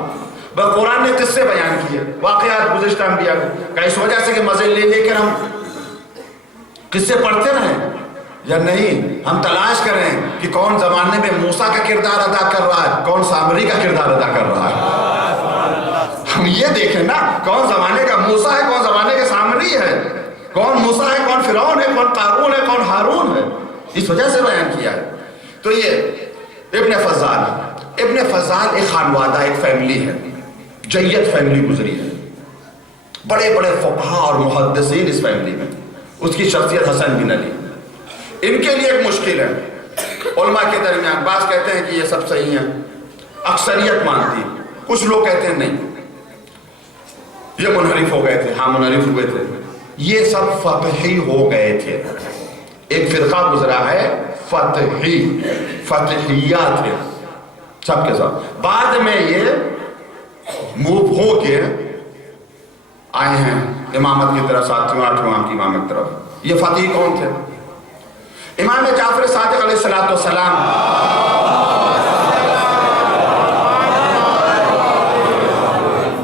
بس قرآن نے قصے بیان کیے، واقعات گزشتہ انبیاء کا، اس وجہ سے کہ مزے لے کر ہم قصے پڑھتے رہیں یا نہیں، ہم تلاش کریں کہ کون زمانے میں موسیٰ کا کردار ادا کر رہا ہے، کون سامری کا کردار ادا کر رہا ہے۔ ہم یہ دیکھیں نا کون زمانے کا موسیٰ ہے، کون زمانے کا سامری ہے، کون موسیٰ ہے، کون فرعون ہے، کون قارون ہے، کون ہارون ہے، اس وجہ سے بیان کیا ہے۔ تو یہ ابن فضال ایک خانوادہ، ایک فیملی ہے، جید فیملی گزری ہے، بڑے بڑے فقہاء اور محدثین اس فیملی میں۔ اس کی شخصیت حسن بن علی، ان کے لیے ایک مشکل ہے علماء کے درمیان، بعض کہتے ہیں کہ یہ سب صحیح ہیں، اکثریت مانتی، کچھ لوگ کہتے ہیں نہیں یہ منحرف ہو گئے تھے، ہاں منحرف ہوئے تھے، یہ سب فتحی ہو گئے تھے۔ ایک فرقہ گزرا ہے فتحیہ تھے سب کے سب، بعد میں یہ موو ہو کے آئے ہیں امامت کی طرف، 7ویں 8ویں امام کی امامت کی طرف۔ یہ فتحی کون تھے؟ امام جعفر صادق علیہ السلام،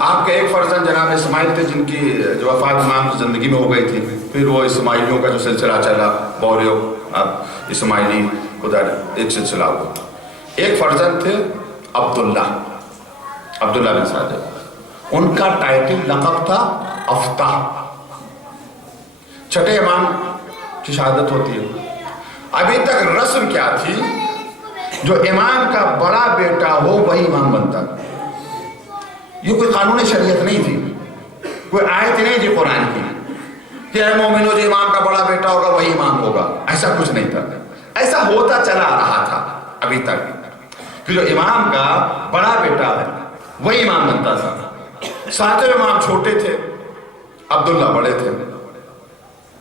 آپ کے ایک فرزند جناب اسماعیل تھے، جن کی جو وفات امام کی زندگی میں ہو گئی تھی، پھر وہ اسماعیلیوں کا جو سلسلہ چلا، بوریو اب اسماعیلی خدا ایک سلسلہ ہوا۔ ایک فرزند تھے عبداللہ بن صادق، ان کا ٹائٹل لقب تھا افتح، چھٹے امام کی شہادت ہوتی ہے۔ ابھی تک رسم کیا تھی؟ جو امام کا بڑا بیٹا ہو وہی امام بنتا، یہ کوئی قانون شریعت نہیں تھی، کوئی آیت نہیں تھی قرآن کی کہ اے مومنو جو امام کا بڑا بیٹا ہوگا وہی امام ہوگا، ایسا کچھ نہیں تھا۔ ایسا ہوتا چلا آ رہا تھا ابھی تک کہ جو امام کا بڑا بیٹا ہے وہی امام بنتا تھا۔ 7ویں امام چھوٹے تھے، عبداللہ بڑے تھے،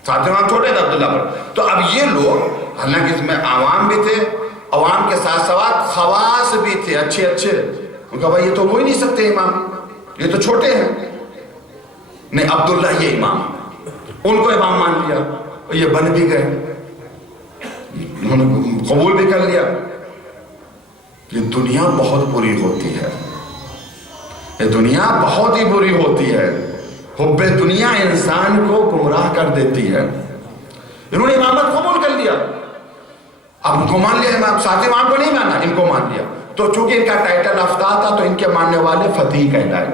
7ویں امام چھوٹے تھے، عبداللہ بڑے۔ تو اب یہ لوگ، حالانکہ اس میں عوام بھی تھے، عوام کے ساتھ ساتھ خواص بھی تھے اچھے، ان کا بھائی یہ تو ہو ہی نہیں سکتے امام، یہ تو چھوٹے ہیں، نہیں عبداللہ یہ امام، ان کو امام مان لیا، یہ بن بھی گئے، انہوں نے قبول بھی کر لیا۔ یہ دنیا بہت بری ہوتی ہے، یہ دنیا بہت ہی بری ہوتی ہے، حب دنیا انسان کو گمراہ کر دیتی ہے۔ انہوں نے امامت قبول کر لیا، اب ان کو مان لیا، امام 7ویں امام کو نہیں مانا، ان کو مان لیا۔ تو چونکہ ان کا ٹائٹل افتح تھا تو ان کے ماننے والے فتح کہلائے،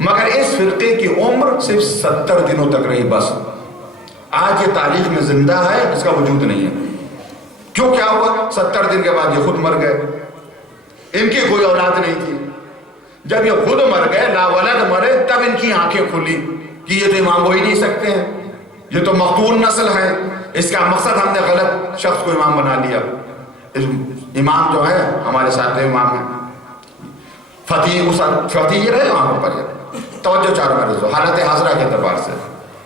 مگر اس فرقے کی عمر صرف 70 دنوں تک رہی بس۔ آج یہ تاریخ میں زندہ ہے، اس کا وجود نہیں ہے۔ کیوں؟ کیا ہوا؟ 70 دن کے بعد یہ خود مر گئے، ان کی کوئی اولاد نہیں تھی۔ جب یہ خود مر گئے، لا ولد مرے، تب ان کی آنکھیں کھلی کہ یہ تو امام ہو ہی نہیں سکتے ہیں، یہ تو مقتول نسل ہے، اس کا مقصد ہم نے غلط شخص کو امام بنا لیا۔ امام جو ہے ہمارے ساتھ امام ہے، فتح رہے وہاں پر۔ توجہ چاروں میں حالت حاضرہ کے اعتبار سے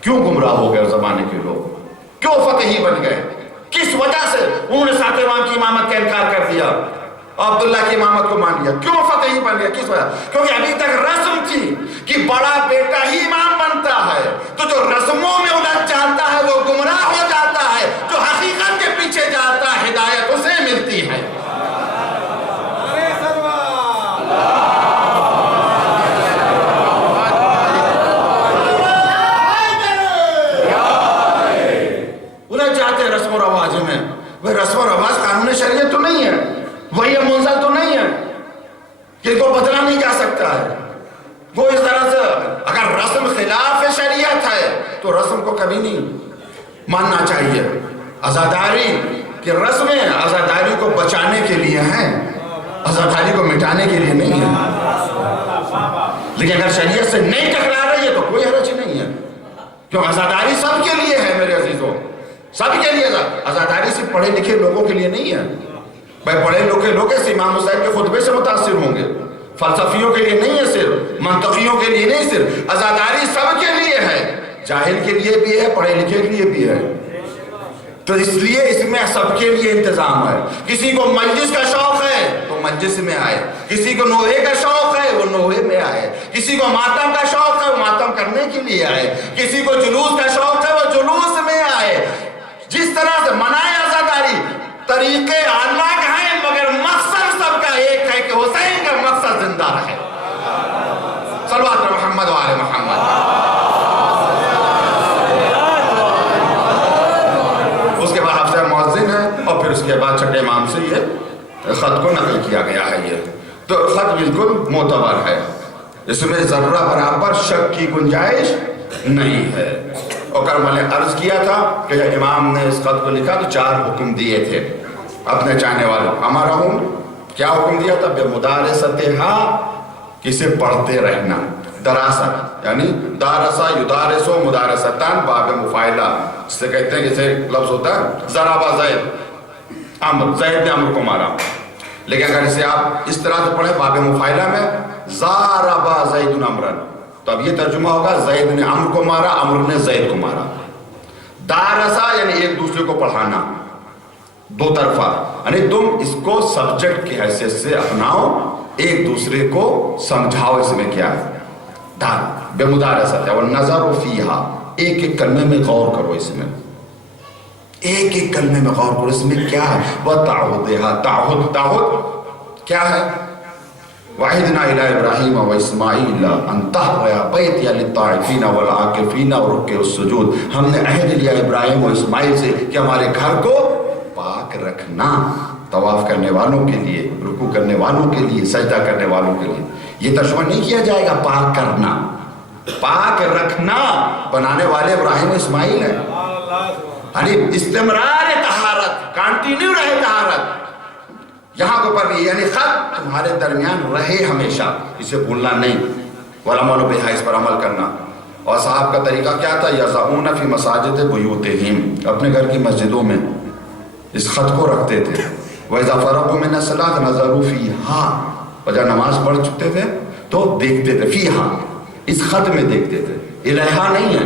کیوں گمراہ ہو گئے اس زمانے کے لوگ، کیوں فتحی بن گئے، کس وجہ سے انہوں نے ساتھ امام کی امامت کا انکار کر دیا، عبداللہ کی امامت کو مان لیا، کیوں فتحی بن گیا، کس وجہ؟ کیونکہ ابھی تک رسم تھی کہ بڑا بیٹا ہی امام بنتا ہے، تو جو رسموں میں الجھ جاتا ہے وہ گمراہ ہو جاتا ہے، جو حقیقت کے پیچھے جاتا ہے ہدایت اسے ملتی ہے۔ رسم و رواج میں وہ رسم و رواج قانون شریعت تو نہیں ہے، وہی منزل تو نہیں ہے کہ کو بدلا نہیں جا سکتا ہے۔ وہ اس طرح سے اگر رسم خلاف شریعت ہے تو رسم کو کبھی نہیں ماننا چاہیے۔ عزاداری کی رسمیں عزاداری کو بچانے کے لیے ہیں، عزاداری کو مٹانے کے لیے نہیں ہے، لیکن اگر شریعت سے نہیں ٹکرا رہی ہے تو کوئی حرج نہیں ہے، کیوں عزاداری سب کے لیے ہے میرے عزیزوں، سب کے لیے۔ عزاداری صرف پڑھے لکھے لوگوں کے لیے نہیں ہے، بھائی پڑھے لکھے لوگ سے امام حسین کے خطبے سے متاثر ہوں گے، فلسفیوں کے لیے نہیں ہے، صرف منطقیوں کے لیے نہیں، صرف عزاداری سب کے لیے ہے، جاہل کے لیے بھی ہے، پڑھے لکھے کے لیے بھی ہے۔ تو اس لیے اس میں سب کے لیے انتظام ہے۔ کسی کو مجلس کا شوق ہے تو مجلس میں آئے، کسی کو نوحے کا شوق ہے وہ نوحے میں آئے، کسی کو ماتم کا شوق ہے وہ ماتم کرنے کے لیے آئے، کسی کو جلوس کا شوق ہے وہ جلوس میں آئے۔ جس طرح سے منائے عزاداری، طریقے الگ ہیں مگر مقصد سب کا ایک ہے کہ حسین کا مقصد زندہ رہے۔ صلوات محمد و آل محمد۔ اس کے بعد حفظ مؤذن ہے، اور پھر اس کے بعد چھٹے امام سے یہ خط کو نقل کیا گیا ہے۔ یہ تو خط بالکل معتبر ہے، اس میں ذرہ برابر شک کی گنجائش نہیں ہے۔ اور کرم نے عرض کیا تھا کہ جب امام نے اس خط کو لکھا تو 4 حکم دیے تھے اپنے چاہنے والوں۔ ہمارا کیا حکم دیا تھا؟ بے مدارستہا، کسے پڑھتے رہنا، دراست یعنی دارسا یدارسو مدارستان باب مفاعلہ، اس سے کہتے ہیں جیسے لفظ ہوتا ہے ضربہ زید، عمر، زید نے عمر کو مارا، لیکن اگر اسے آپ اس طرح سے پڑھیں باب مفاعلہ میں ضربہ زید عمرن، تو اب یہ ترجمہ ہوگا زید نے عمر کو مارا، عمر نے زید کو مارا۔ دارسا یعنی ایک دوسرے کو پڑھانا، دو طرفہ، یعنی تم اس کو سبجیکٹ کی حیثیت سے اپناؤ، ایک دوسرے کو سمجھاؤ اس میں کیا ہے۔ دار بے مدارست ہے، والنظر فیہا، ایک ایک کلمے میں غور کرو، اس میں ایک ایک کلمے میں غور کرو، اس میں کیا ہے۔ وَتَعُدِهَا، تعہد کیا ہے؟ وَعِدْنَا إِلَىٰ إِبْرَاهِيمَ وَإِسْمَاعِيلَ أَن طَهِّرَ بَيْتِيَ لِلطَّائِفِينَ وَالْعَاكِفِينَ وَرُكِّعِ السُّجُودِ، ہم نے عہد لیا ابراہیم و اسماعیل سے کہ ہمارے گھر کو پاک رکھنا، طواف کرنے والوں کے لیے، رکوع کرنے والوں کے لیے، سجدہ کرنے والوں کے لیے۔ یہ ترجمہ نہیں کیا جائے گا پاک کرنا، پاک رکھنا بنانے والے ابراہیم و اسماعیل ہیں، یعنی استمرار طہارت، کنٹینیو رہے طہارت یہاں کو پر بھی، یعنی خط تمہارے درمیان رہے ہمیشہ، اسے بھولنا نہیں، والعمل بہا، اس پر عمل کرنا۔ اور صاحب کا طریقہ کیا تھا؟ یضعون فی مساجد بیوتہم، اپنے گھر کی مسجدوں میں اس خط کو رکھتے تھے۔ وَإِذَا فَرَغُوا مِنَ الصَّلَاةِ نَظَرُوا فِيهَا، اور جب نماز پڑھ چکتے تھے تو دیکھتے تھے، فیہا اس خط میں دیکھتے تھے، الہا نہیں ہے،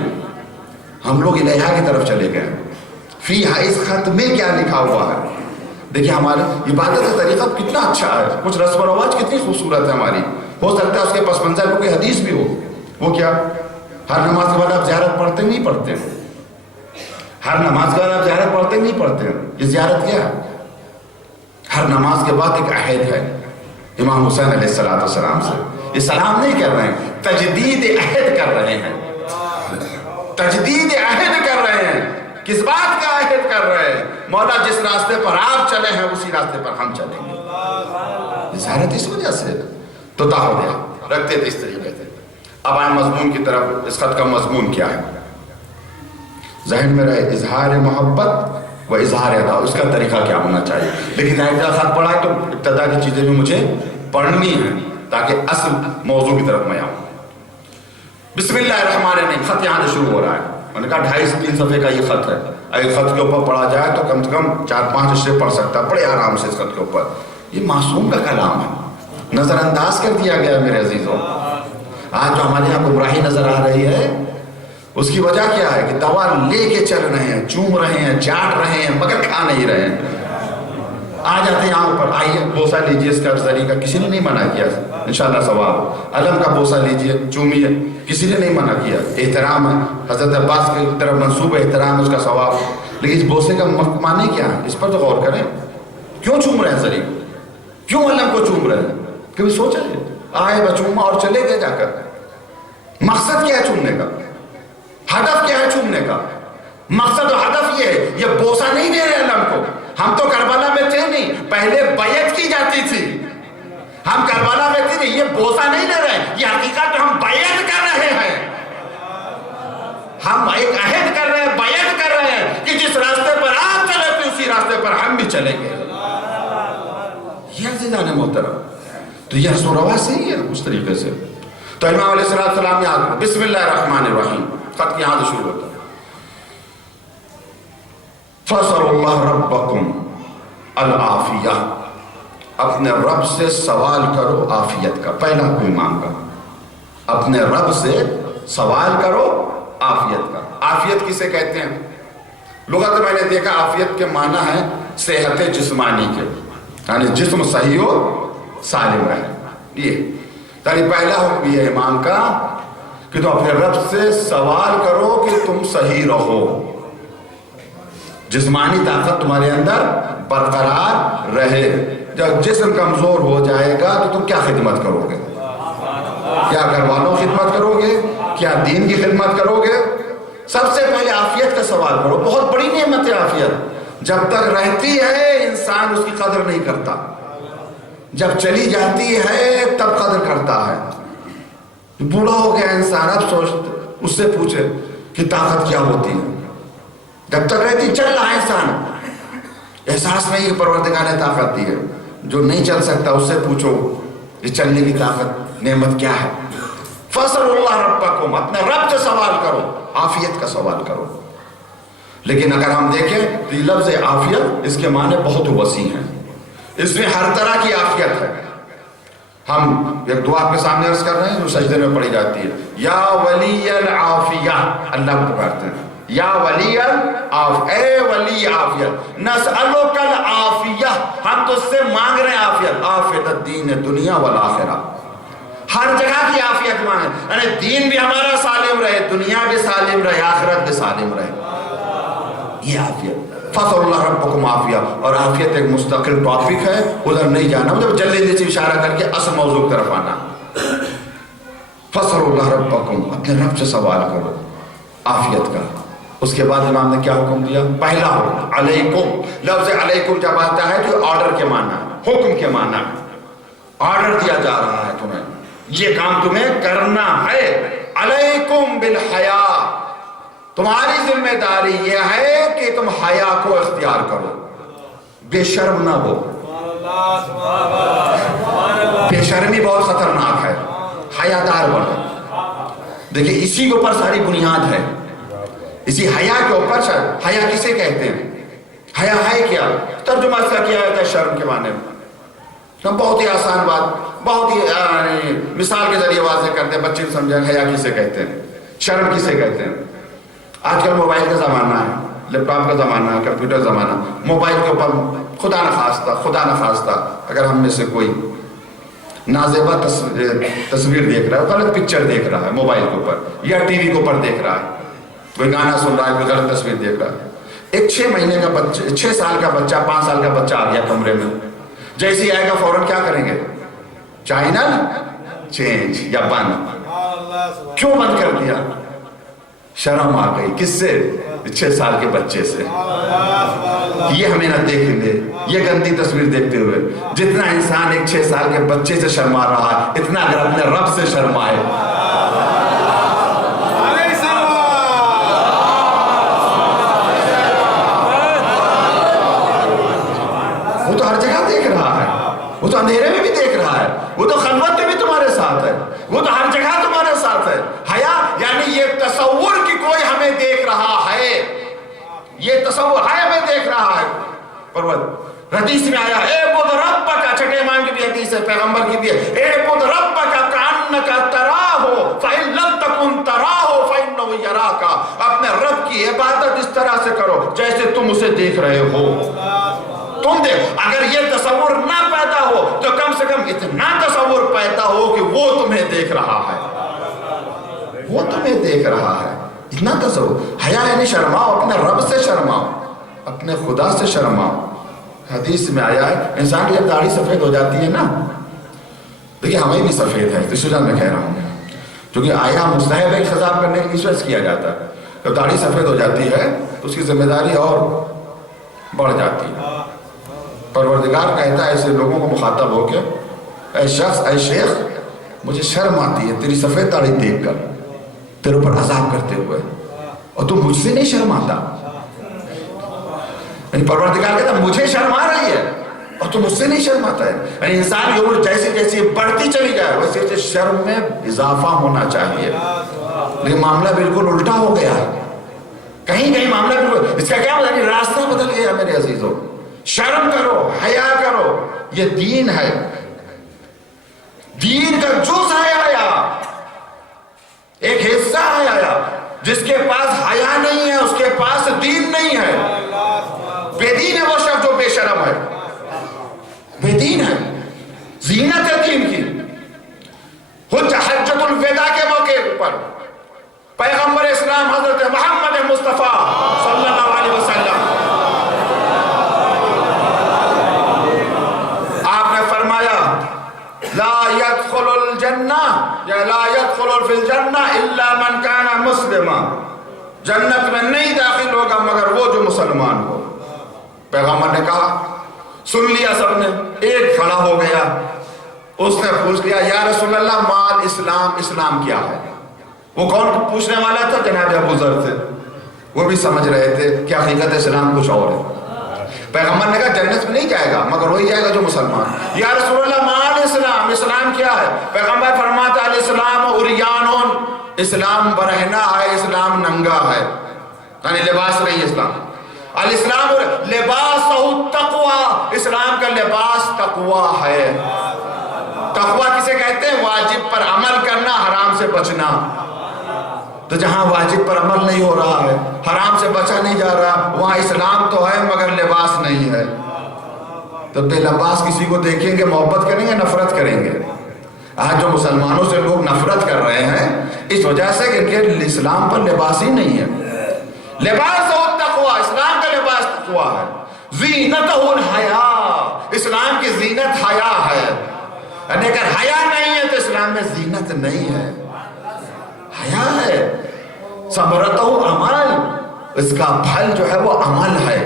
ہم لوگ الہا کی طرف چلے گئے، فیہا اس خط میں کیا لکھا ہوا ہے۔ دیکھیں ہمارے عبادت کا طریقہ کتنا اچھا ہے، کچھ رسم و رواج کتنی خوبصورت ہے ہماری، ہو سکتا ہے اس کے پس منظر میں کوئی حدیث بھی ہو۔ وہ کیا؟ ہر نماز کے بعد آپ زیارت پڑھتے نہیں پڑھتے؟ ہر نماز کے بعد آپ زیارت پڑھتے نہیں پڑھتے؟ یہ زیارت کیا ہے؟ ہر نماز کے بعد ایک عہد ہے امام حسین علیہ السلام سے، یہ سلام نہیں کر رہے ہیں، تجدید عہد کر رہے ہیں، تجدید عہد کر رہے ہیں۔ کس بات کا عہد کر رہے ہیں؟ مولا جس راستے پر آپ چلے ہیں اسی راستے پر ہم چلیں گے۔ زیارت اس وجہ سے تو تعہد رکھتے تھے اس طریقے سے۔ اب آئیں مضمون کی طرف، اس خط کا مضمون کیا ہے؟ ذہن میں رہے اظہار محبت و اظہار ادا، اس کا طریقہ کیا ہونا چاہیے۔ لیکن ظاہر خط پڑھا ہے تو ابتدا کی چیزیں بھی مجھے پڑھنی ہیں تاکہ اصل موضوع کی طرف میں آؤں. بسم اللہ الرحمن الرحیم. خط یہاں سے شروع ہو رہا ہے. میں نے کہا 2.5-3 صفحے کا یہ خط ہے. ایک خط کے اوپر پڑھا جائے تو کم سے کم 4-5 حصے پڑھ سکتا بڑے آرام سے اس خط کے اوپر. یہ معصوم کا کلام ہے, نظر انداز کر دیا گیا میرے عزیزوں. آج جو ہمارے یہاں گمراہی نظر آ رہی ہے اس کی وجہ کیا ہے کہ دوا لے کے چل رہے ہیں, چوم رہے ہیں, چاٹ رہے ہیں, مگر کھا نہیں رہے ہیں. آ جاتے ہیں یہاں پر, آئیے بوسہ لیجیے اس کا ذریعہ کا, کسی نے نہیں منع کیا, انشاءاللہ ثواب. علم کا بوسہ لیجیے, چومیے, کسی نے نہیں منع کیا. احترام ہے, حضرت عباس کی طرف منسوب احترام, اس کا ثواب. لیکن اس بوسے کا معنی کیا ہے, اس پر تو غور کریں. کیوں چوم رہے ہیں ذریعہ, کیوں علم کو چوم رہے ہیں؟ کبھی سوچا ہے؟ آئے بچوما اور چلے گئے جا کر. مقصد کیا ہے چومنے کا, ہدف کیا ہے چومنے کا؟ مقصد و ہدف یہ ہے, یہ بوسہ نہیں دے رہے علم کو. ہم تو کربلا میں تھے نہیں, پہلے بیعت کی جاتی تھی. ہم کربلا میں تھے نہیں, یہ بوسہ نہیں دے رہے, یہ حقیقت ہم بیعت کر رہے ہیں. ہم ایک عہد کر رہے ہیں, بیعت کر رہے ہیں کہ جس راستے پر آپ چلے تھے اسی راستے پر ہم بھی چلیں گے. یہ عزیزان محترم, تو یہ رسم و رواج صحیح ہے اس طریقے سے. تو امام علیہ السلام نے آگے بسم اللہ الرحمن الرحیم, خط یہاں سے شروع ہوتا ہے. فَاسْأَلُوا اللَّهَ رَبَّكُمْ الْعَافِيَةَ, اپنے رب سے سوال کرو عافیت کا. پہلا ایمان کا, اپنے رب سے سوال کرو عافیت کا. عافیت کسے کہتے ہیں؟ لغت میں نے دیکھا عافیت کے معنی ہے صحت جسمانی کے, یعنی جسم صحیح ہو, سالم رہے. یہ یعنی پہلا حکم یہ امام کا کہ تم اپنے رب سے سوال کرو کہ تم صحیح رہو, جسمانی طاقت تمہارے اندر برقرار رہے. جب جسم کمزور ہو جائے گا تو تم کیا خدمت کرو گے؟ کیا گھر والوں خدمت کرو گے؟ کیا دین کی خدمت کرو گے؟ سب سے پہلے عافیت کا سوال کرو. بہت بڑی نعمت ہے عافیت. جب تک رہتی ہے انسان اس کی قدر نہیں کرتا, جب چلی جاتی ہے تب قدر کرتا ہے. بوڑھا ہو گیا انسان, اب سوچ اس سے پوچھے کہ طاقت کیا ہوتی ہے. جب تک رہتی چل رہا ہے انسان, احساس نہیں کہ پروردگار نے طاقت دی ہے. جو نہیں چل سکتا اس سے پوچھو کہ چلنے کی طاقت نعمت کیا ہے. فَاسْأَلُوا اللَّهَ رَبَّكُمْ, اپنے رب سے سوال کرو, عافیت کا سوال کرو. لیکن اگر ہم دیکھیں تو یہ لفظ عافیت اس کے معنی بہت وسیع ہیں, اس میں ہر طرح کی عافیت ہے. ہم ایک دعا کے سامنے عرض کر رہے ہیں جو سجدے میں پڑھی جاتی ہے, یا ولی العافیہ, اللہ کو پکارتے ہیں یا ولی العافیہ, اے ولی عافیت. نسألک العافیہ, ہم تو اس سے مانگ رہے ہیں عافیت. عافیت الدین دنیا والآخرہ, ہر جگہ کی عافیت مانگیں, یعنی دین بھی ہمارا سالم رہے, دنیا بھی سالم رہے, آخرت بھی سالم رہے. یہ عافیت. فَاسْأَلُوا اللَّهَ رَبَّكُمْ عافیہ. اور عافیت ایک مستقل ٹاپک ہے, ادھر نہیں جانا, مجھے جلدی سے اشارہ کر کے اصل موضوع کی طرف آنا. فَاسْأَلُوا اللَّهَ رَبَّكُمْ, اپنے رب سے سوال کرو عافیت کا. اس کے بعد امام نے کیا حکم دیا؟ پہلا حکم علیکم. لفظ علیکم جب آتا ہے تو آرڈر کے معنی, حکم کے معنی, آرڈر دیا جا رہا ہے تمہیں, یہ کام تمہیں کرنا ہے. علیکم بالحیا, تمہاری ذمہ داری یہ ہے کہ تم حیا کو اختیار کرو, بے شرم نہ ہو. بے شرمی بہت خطرناک ہے, حیادار بنو. دیکھیں اسی کے اوپر ساری بنیاد ہے, اسی حیا کے اوپر. حیا کسے کہتے ہیں؟ حیا ہے کیا؟ ترجمہ اس کا کیا ہے شرم کے معنی میں. ہم بہت ہی آسان بات, بہت ہی مثال کے ذریعے واضح کرتے ہیں, بچے کو سمجھیں حیا کسے کہتے ہیں, شرم کسے کہتے ہیں. آج کل موبائل کا زمانہ ہے, لیپ ٹاپ کا زمانہ ہے, کمپیوٹر زمانہ. موبائل کے اوپر خدا نخواستہ اگر ہم میں سے کوئی نازیبہ تصویر دیکھ رہا ہے, غلط پکچر دیکھ رہا ہے موبائل کے اوپر, یا ٹی وی کے اوپر دیکھ رہا ہے, کوئی گانا سن رہا ہے, کوئی غلط تصویر دیکھ رہا ہے. ایک 6 مہینے کا بچہ, 6 سال کا بچہ, 5 سال کا بچہ آ گیا کمرے میں, جیسے ہی آئے گا فوراً کیا کریں گے؟ چینل چینج یا بند. کیوں بند کر دیا؟ شرم آ گئی. کس سے؟ 6 سال کے بچے سے. یہ ہمیں نہ دیکھیں گے یہ گندی تصویر دیکھتے ہوئے. جتنا انسان ایک 6 سال کے بچے سے شرما رہا ہے, اتنا اگر اپنے رب سے شرمائے. وہ تو ہر جگہ دیکھ رہا ہے, وہ تو اندھیرے میں بھی دیکھ رہا ہے, وہ تو خلوت میں بھی تمہارے وہ تو ہر جگہ تمہارے ساتھ ہے. حیا یعنی یہ تصور کہ کوئی ہمیں دیکھ رہا ہے، یہ تصور ہے ہمیں دیکھ رہا ہے. حدیث میں آیا اعبد ربک، چھٹے امام کی بھی حدیث ہے، پیغمبر کی بھی ہے، اعبد ربک کأنک تراہ فإن لم تکن تراہ فإنہ یراک. اپنے رب کی عبادت اس طرح سے کرو جیسے تم اسے دیکھ رہے ہو. تم دیکھ، اگر یہ تصور نہ پیدا ہو تو کم سے کم اتنا تصور پیدا ہو کہ وہ تمہیں دیکھ رہا ہے، وہ تمہیں دیکھ رہا ہے. اتنا تصور. حیا یعنی شرماؤ، اپنے رب سے شرماؤ، اپنے خدا سے شرماؤ. حدیث میں آیا ہے انسان کی جب داڑھی سفید ہو جاتی ہے نا، دیکھیں ہمیں بھی سفید ہے اس وجہ میں کہہ رہا ہوں، کیونکہ آیا مستحب ہے خطاب کرنے کے لیے کیا جاتا ہے. جب داڑھی سفید ہو جاتی ہے تو اس کی ذمہ داری اور بڑھ جاتی ہے. پروردگار کہتا ہے ایسے لوگوں کو مخاطب ہو کے، اے شخص، اے شیخ، مجھے شرم آتی ہے تیری سفید داڑھی دیکھ کر تیرے اوپر عذاب کرتے ہوئے، اور تم مجھ سے نہیں شرماتا. پروردگار کہتا ہے مجھے شرما رہی ہے اور تم مجھ سے نہیں شرماتا ہے. یعنی انسان کی عمر جیسی جیسی بڑھتی چلی جائے ویسے شرم میں اضافہ ہونا چاہیے. لیکن معاملہ بالکل الٹا ہو گیا ہے. کہیں کہیں معاملہ بالکل، اس کا کیا مطلب؟ راستہ بدل گیا میرے عزیزوں. شرم کرو، حیا کرو، یہ دین ہے، دین کا جز ہے حیا، ایک حصہ ہے حیا. جس کے پاس حیا نہیں ہے اس کے پاس دین نہیں ہے. بے دین ہے وہ شخص جو بے شرم ہے، بے دین ہے. زینت ہے دین کی. حجت الوداع کے موقع پر پیغمبر اسلام حضرت محمد مصطفیٰ صلی اللہ علیہ وسلم آپ نے فرمایا لا يدخل الجنہ یا لا يدخل فی الجنہ الا من کان مسلما، جنت میں نہیں داخل ہوگا مگر وہ جو مسلمان ہو. پیغمبر نے کہا، سن لیا سب نے. ایک کھڑا ہو گیا، اس نے پوچھ لیا یا رسول اللہ مال اسلام، اسلام کیا ہے؟ وہ کون پوچھنے والا تھا؟ جناب ابو ذر تھے. وہ بھی سمجھ رہے تھے کہ حقیقت اسلام کچھ اور ہے. پیغمبر نے کہا جنت میں نہیں جائے گا مگر وہی جائے گا جو مسلمان. یا رسول اللہ مال اسلام، اسلام کیا ہے؟ پیغمبر فرماتا الاسلام عریان، اسلام برہنہ ہے، اسلام ننگا ہے، یعنی لباس نہیں اسلام. الاسلام لباسہ التقوی، اسلام کا لباس تقوی ہے. تقوی کسے کہتے ہیں؟ واجب پر عمل کرنا، حرام سے بچنا. تو جہاں واجب پر عمل نہیں ہو رہا ہے، حرام سے بچا نہیں جا رہا، وہاں اسلام تو ہے مگر لباس نہیں ہے. تو بے لباس کسی کو دیکھیں گے محبت کریں گے، نفرت کریں گے. آج جو مسلمانوں سے لوگ نفرت کر رہے ہیں اس وجہ سے کہ ان کے اسلام پر لباس ہی نہیں ہے. لباس ہو تقوی، اسلام کا لباس تقوی ہے. زینتہ الحیا، اسلام کی زینت حیا ہے. یعنی اگر حیا نہیں ہے تو اسلام میں زینت نہیں ہے. حیا ہے. ثمرتہ عمل، اس کا پھل جو ہے وہ عمل ہے.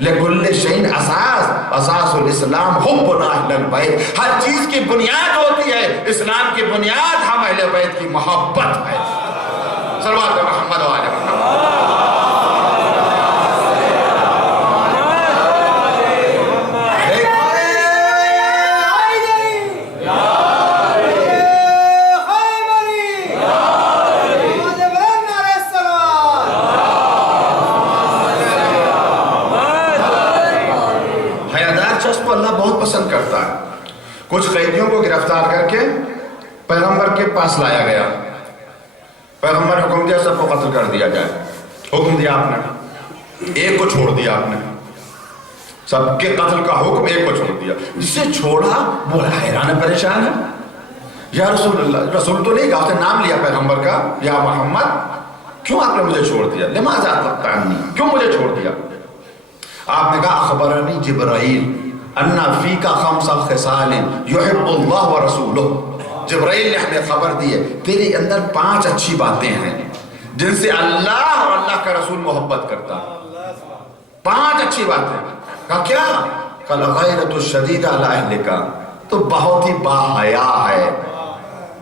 لکل شیء اساس، اساس الاسلام حب اہل البیت. ہر چیز کی بنیاد ہوتی ہے، اسلام کی بنیاد ہم اہل بیت کی محبت ہے. صلوات محمد و آل محمد. پسند کرتا ہے. کچھ قیدیوں کو گرفتار کر کے پیغمبر کے پاس لایا گیا. پیغمبر نے حکم دیا سب کو قتل کر دیا جائے. حکم دیا آپ نے، ایک کو چھوڑ دیا آپ نے. سب کے قتل کا حکم، ایک کو چھوڑ دیا. جسے چھوڑا وہ حیران پریشان ہے. یا رسول اللہ، رسول تو نہیں کہا، اس نے نام لیا پیغمبر کا، یا محمد کیوں آپ نے مجھے چھوڑ دیا؟ لماذا تقتلنی، کیوں مجھے چھوڑ دیا؟ آپ نے کہا اخبرنی جبرائیل انا فیکا خمس خصال یحب اللہ ورسولہ. جبرائیل نے ہمیں خبر دی ہے تیرے اندر 5 اچھی باتیں ہیں جن سے اللہ اور اللہ کا رسول محبت کرتا ہے. 5 اچھی باتیں. کہا کیا؟ قال غیرۃ الشدید علی اہلک، تو بہت ہی باحیا ہے،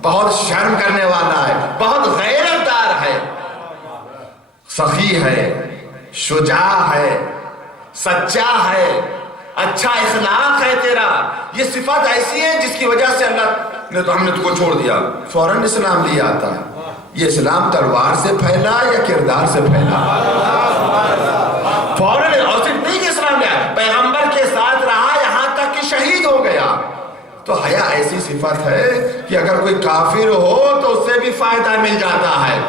بہت شرم کرنے والا ہے، بہت غیرت دار ہے، سخی ہے، شجاع ہے، سچا ہے، اچھا اخلاق ہے تیرا. یہ صفات ایسی ہیں جس کی وجہ سے اللہ نہیں تو ہم نے تو کو چھوڑ دیا. فوراً اسلام لیا آتا ہے. یہ اسلام تلوار سے پھیلا یا کردار سے پھیلا؟ فوراً. اور صرف نہیں کہ اسلام لیا، پیغمبر کے ساتھ رہا یہاں تک کہ شہید ہو گیا. تو حیا ایسی صفت ہے کہ اگر کوئی کافر ہو تو اس سے بھی فائدہ مل جاتا ہے.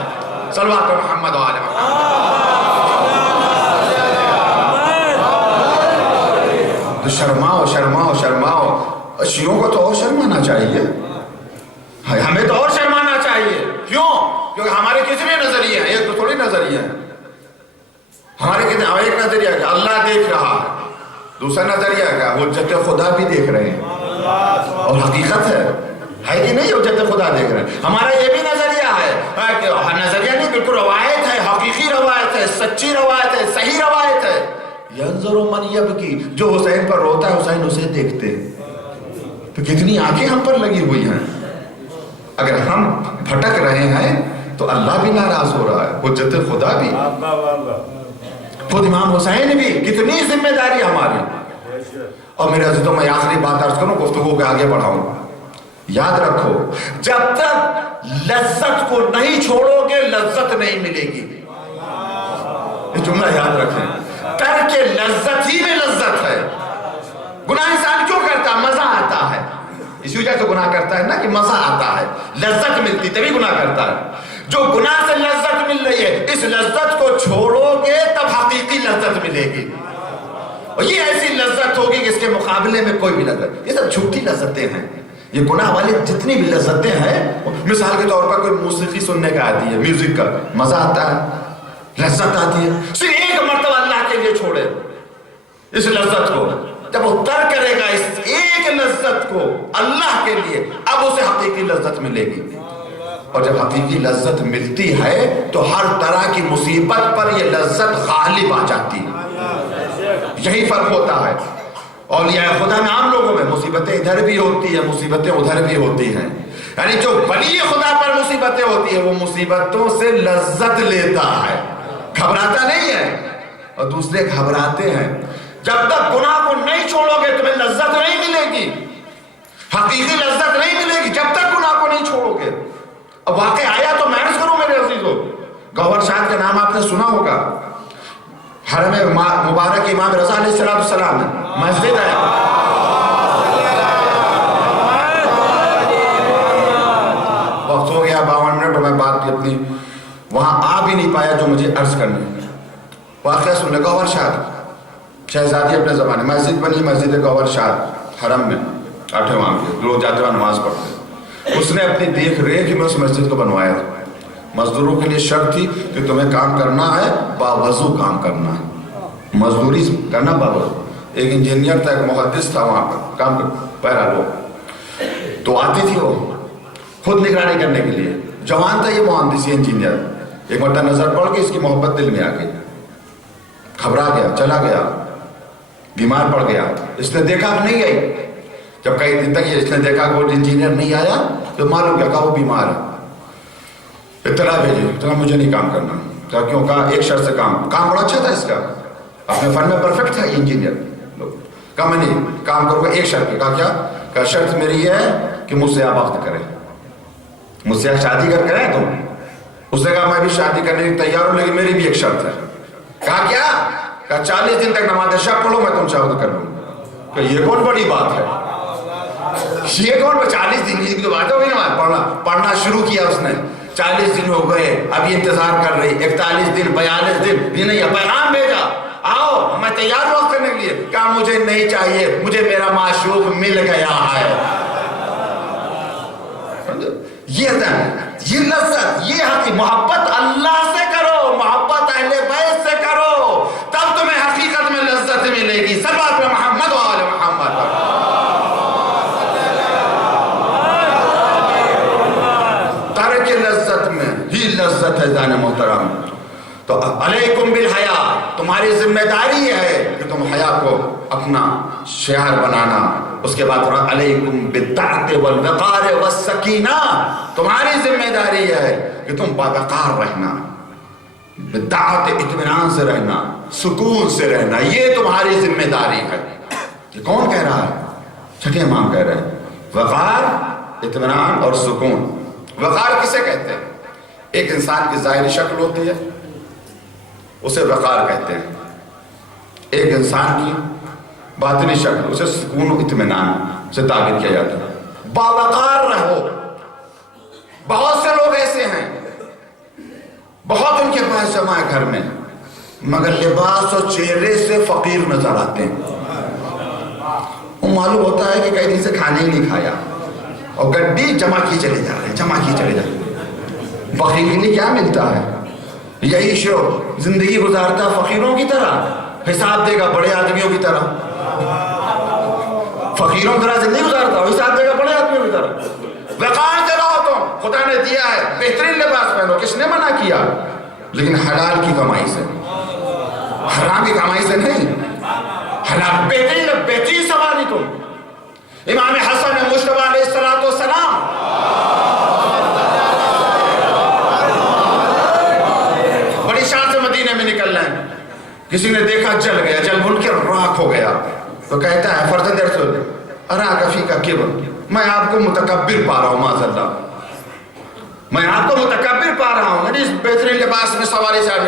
صلوات محمد و آل محمد. تو شرماؤ شرماؤ شرماؤ. شیعوں کو تو اور شرمانا چاہیے، ہمیں تو اور شرمانا چاہیے. کیوں؟ کیونکہ ہمارے کتنے نظریے ہیں، ایک تو تھوڑی نظریے ہیں ہمارے کتنے. ایک نظریہ کہ اللہ دیکھ رہا ہے، دوسرا نظریہ کیا حجت خدا بھی دیکھ رہے ہیں. اور حقیقت ہے کہ نہیں حجت خدا دیکھ رہے ہیں. ہمارا یہ بھی نظریہ ہے کہ نظریہ نہیں بلکہ روایت ہے، حقیقی روایت ہے، سچی روایت ہے، صحیح روایت ہے. ینظر من یبکی، جو حسین پر روتا ہے حسین اسے دیکھتے. تو کتنی آنکھیں ہم پر لگی ہوئی ہیں. اگر ہم بھٹک رہے ہیں تو اللہ بھی ناراض ہو رہا ہے، حجت خدا بھی، خود امام حسین بھی. کتنی ذمہ داری ہماری. اور میرے عزیزوں میں آخری بات عرض کروں، گفتگو کے آگے بڑھاؤں. یاد رکھو جب تک لذت کو نہیں چھوڑو گے لذت نہیں ملے گی. یہ جملہ یاد رکھیں. ترک لذت ہی میں لذت ہے. گناہ انسان کیوں کرتا؟ مزہ آتا ہے. اسی وجہ سے گناہ کرتا ہے نا کہ مزہ آتا ہے، لذت ملتی تبھی گناہ کرتا ہے. جو گناہ سے لذت مل رہی ہے اس لذت کو چھوڑو گے تب حقیقی لذت ملے گی. اور یہ ایسی لذت ہوگی کہ اس کے مقابلے میں کوئی بھی لذت. یہ سب جھوٹی لذتیں ہیں. یہ گناہ والی جتنی بھی لذتیں ہیں، مثال کے طور پر کوئی موسیقی سننے کا آتی ہے، میوزک کا مزہ آتا ہے، لذت آتی ہے. صرف ایک مرتبہ اللہ کے لیے چھوڑے اس لذت کو. جب وہ ترک کرے گا اس ایک لذت کو اللہ کے لیے، اب اسے حقیقی لذت ملے گی. اور جب حقیقی لذت ملتی ہے تو ہر طرح کی مصیبت پر یہ لذت غالب آ جاتی ہے. یہی فرق ہوتا ہے. اولیاء خدا میں عام لوگوں میں مصیبتیں ادھر بھی ہوتی ہیں، مصیبتیں ادھر بھی ہوتی ہیں. یعنی جو ولی خدا پر مصیبتیں ہوتی ہیں وہ مصیبتوں سے لذت لیتا ہے، گھبراتا نہیں ہے. اور دوسرے گھبراتے ہیں. جب تک گناہ کو نہیں چھوڑو گے تمہیں لذت نہیں ملے گی، حقیقی لذت نہیں ملے گی جب تک گناہ کو نہیں چھوڑو گے. اب واقع آیا تو میں عرض کروں میرے عزیزوں، گوہر شاہد کا نام آپ نے سنا ہوگا. حرم مبارک امام رضا علیہ السلام ہے، مسجد ہے. وقت ہو گیا 52 منٹ اور میں بات کی اپنی وہاں آ بھی نہیں پایا جو مجھے عرض کرنی. واقعہ سن لے. گوہر شاہد شہزادی اپنے زمانے مسجد بنی، مسجد گوہر شاہد حرم میں 8 امام کے لوگ جاتے ہوئے نماز پڑھتے. اس نے اپنی دیکھ ریکھ میں اس مسجد کو بنوایا تھا. مزدوروں کے لیے شرط تھی کہ تمہیں کام کرنا ہے باوضو کام کرنا ہے، مزدوری کرنا باوضو. ایک انجینئر تھا، ایک محدث تھا وہاں پر کام پہرا لوگ تو آتی تھی وہ خود نگرانی کرنے کے لیے. جوان تھا یہ محدثی انجینئر. ایک مرتبہ نظر پڑ کے اس کی محبت دل میں آ گئی، گھبرا گیا، چلا گیا، بیمار پڑ گیا. اس نے دیکھا اب نہیں گئی. جب کئی دن تک اس نے دیکھا کہ وہ انجینئر نہیں آیا تو معلوم کیا کہا وہ بیمار ہے. اطلاع بھیجی، کہا مجھے نہیں کام کرنا. کہا کیوں؟ کہا ایک شرط سے کام بڑا اچھا تھا اس کا، اپنے فن میں پرفیکٹ تھا یہ انجینئر. کہا میں نہیں کام کروں گا ایک شرط پہ. کہا کیا؟ کہا شرط میری یہ ہے کہ مجھ سے آپ وقت کریں، مجھ سے شادی کر کریں تم. اس نے کہا میں بھی شادی کرنے کی تیار ہوں لیکن میری بھی ایک شرط ہے. کہا کیا؟ کہا 40 دن تک نماز شب پڑھو میں تم سے وقت کر لوں. کہ یہ کون بڑی بات ہے، یہ کون 40 دن کی تو بات ہے. نماز پڑھنا شروع کیا اس نے. 40 دن ہو گئے، ابھی انتظار کر رہی. 41 دن 42 دن بھی نہیں. پیغام بھیجا آؤ میں تیار ہوں وقت کرنے کے لیے. کہا مجھے نہیں چاہیے، مجھے میرا معشوق مل گیا ہے. یہ لذت، یہ حقیقت. محبت اللہ سے کرو، محبت اہل بیت سے کرو، تب تمہیں حقیقت میں لذت ملے گی. صلوات پہ محمد و آل محمد. ترک لذت میں ہی لذت ہے جان محترم. تو علیکم بالحیا، تمہاری ذمہ داری ہے کہ تم حیا کو اپنا شعار بنانا. اس کے بعد علیکم بالطاعت والوقار والسکینہ، تمہاری ذمہ داری ہے کہ تم باوقار رہنا، بالطاعت اطمینان سے رہنا، سکون سے رہنا. یہ تمہاری ذمہ داری ہے. یہ کون کہہ رہا ہے؟ چھٹے امام کہہ رہے ہیں وقار اطمینان اور سکون. وقار کسے کہتے ہیں؟ ایک انسان کی ظاہری شکل ہوتی ہے، اسے وقار کہتے ہیں. ایک انسان کی باطنی شکل، اسے سکون و اطمینان سے تعبیر کیا جاتا ہے. باوقار رہو. بہت سے لوگ ایسے ہیں، بہت ان کے پاس جمع ہے گھر میں، مگر لباس اور چہرے سے فقیر نظر آتے ہیں. وہ معلوم ہوتا ہے کہ کئی دن سے کھانے ہی نہیں کھایا، اور گڈی جمع کی چلے جا رہے ہیں، جمع کی چلے جا رہے ہیں. فقیر کے لیے کیا ملتا ہے؟ یہی شو زندگی گزارتا فقیروں کی طرح، حساب دے گا بڑے آدمیوں کی طرح. فقیروں کی طرح زندگی گزارتا ہو، حساب دے گا بڑے آدمیوں کی طرح. وقار سے رہو تم، خدا نے دیا ہے بہترین لباس پہنو، کس نے منع کیا؟ لیکن حلال کی کمائی سے، حرام کی کمائی سے نہیں. حلال بہترین سواری تم. امام حسن مجتبیٰ علیہ السلام بڑی شان سے مدینے میں نکل رہے ہیں. کسی نے دیکھا جل گیا، جل بھن کے راکھ ہو گیا، تو کہتا ہے فرزند رسول اراک فیک کبر، میں آپ کو متکبر پا رہا ہوں. معاذ اللہ، میں آپ کو متکبر پا رہا ہوں، یعنی اس بہترین لباس میں سواری سے.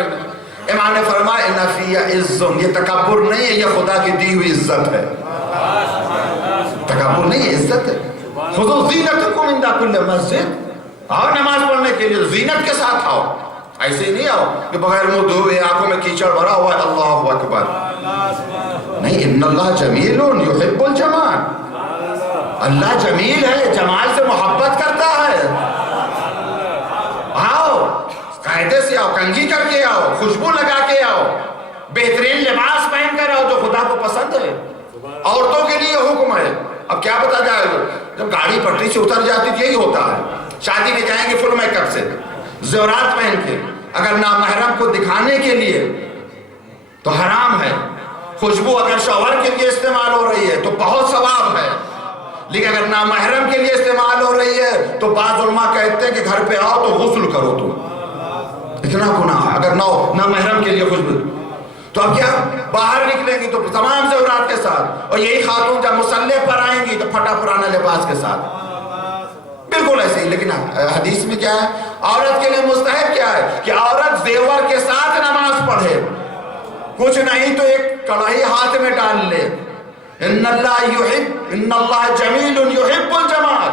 امام نے فرمایا ان فی عز، یہ تکبر نہیں ہے، یہ خدا کی دی ہوئی عزت ہے. تکبر نہیں ہے، عزت ہے. خذوا زینتکم عند کل مسجد، آؤ نماز پڑھنے کے لیے زینت کے ساتھ آؤ. ایسے ہی نہیں آؤ کہ بغیر منہ دھوئے آنکھوں میں کیچڑ بھرا ہوا ہے. اللہ اکبر نہیں. ان اللہ جمیل یحب الجمال، اللہ جمیل ہے، جمال سے محبت کرتا ہے. آؤ قاعدے سے آؤ، کنگھی کر کے آؤ، خوشبو لگا کے آؤ، بہترین لباس پہن کر آؤ جو خدا کو پسند ہے. عورتوں کے لیے حکم ہے. اب کیا بتا جائے، جب گاڑی پٹری سے اتر جاتی تو یہی ہوتا ہے. شادی میں جائیں گے فل میک اپ سے، زیورات پہن کے. اگر نامحرم کو دکھانے کے لیے تو حرام ہے. خوشبو اگر شوہر کے لیے استعمال ہو رہی ہے تو بہت ثواب ہے، لیکن اگر نامحرم کے لیے استعمال ہو رہی ہے تو بعض علماء کہتے ہیں کہ گھر پہ آؤ تو غسل کرو. تم اتنا گناہ ہے اگر نامحرم کے لیے خوشبو. تو اب کیا باہر نکلیں گی تو تمام زیورات کے ساتھ، اور یہی خاتون جب مصلی پر آئیں گی تو پھٹا پرانا لباس کے ساتھ. بالکل ایسے ہی. لیکن حدیث میں کیا ہے؟ عورت کے لیے مستحب کیا ہے کہ عورت زیور کے ساتھ نماز پڑھے. کچھ نہیں تو ایک کڑاہی ہاتھ میں ڈال لے. ان اللہ جمیل یحب الجمال،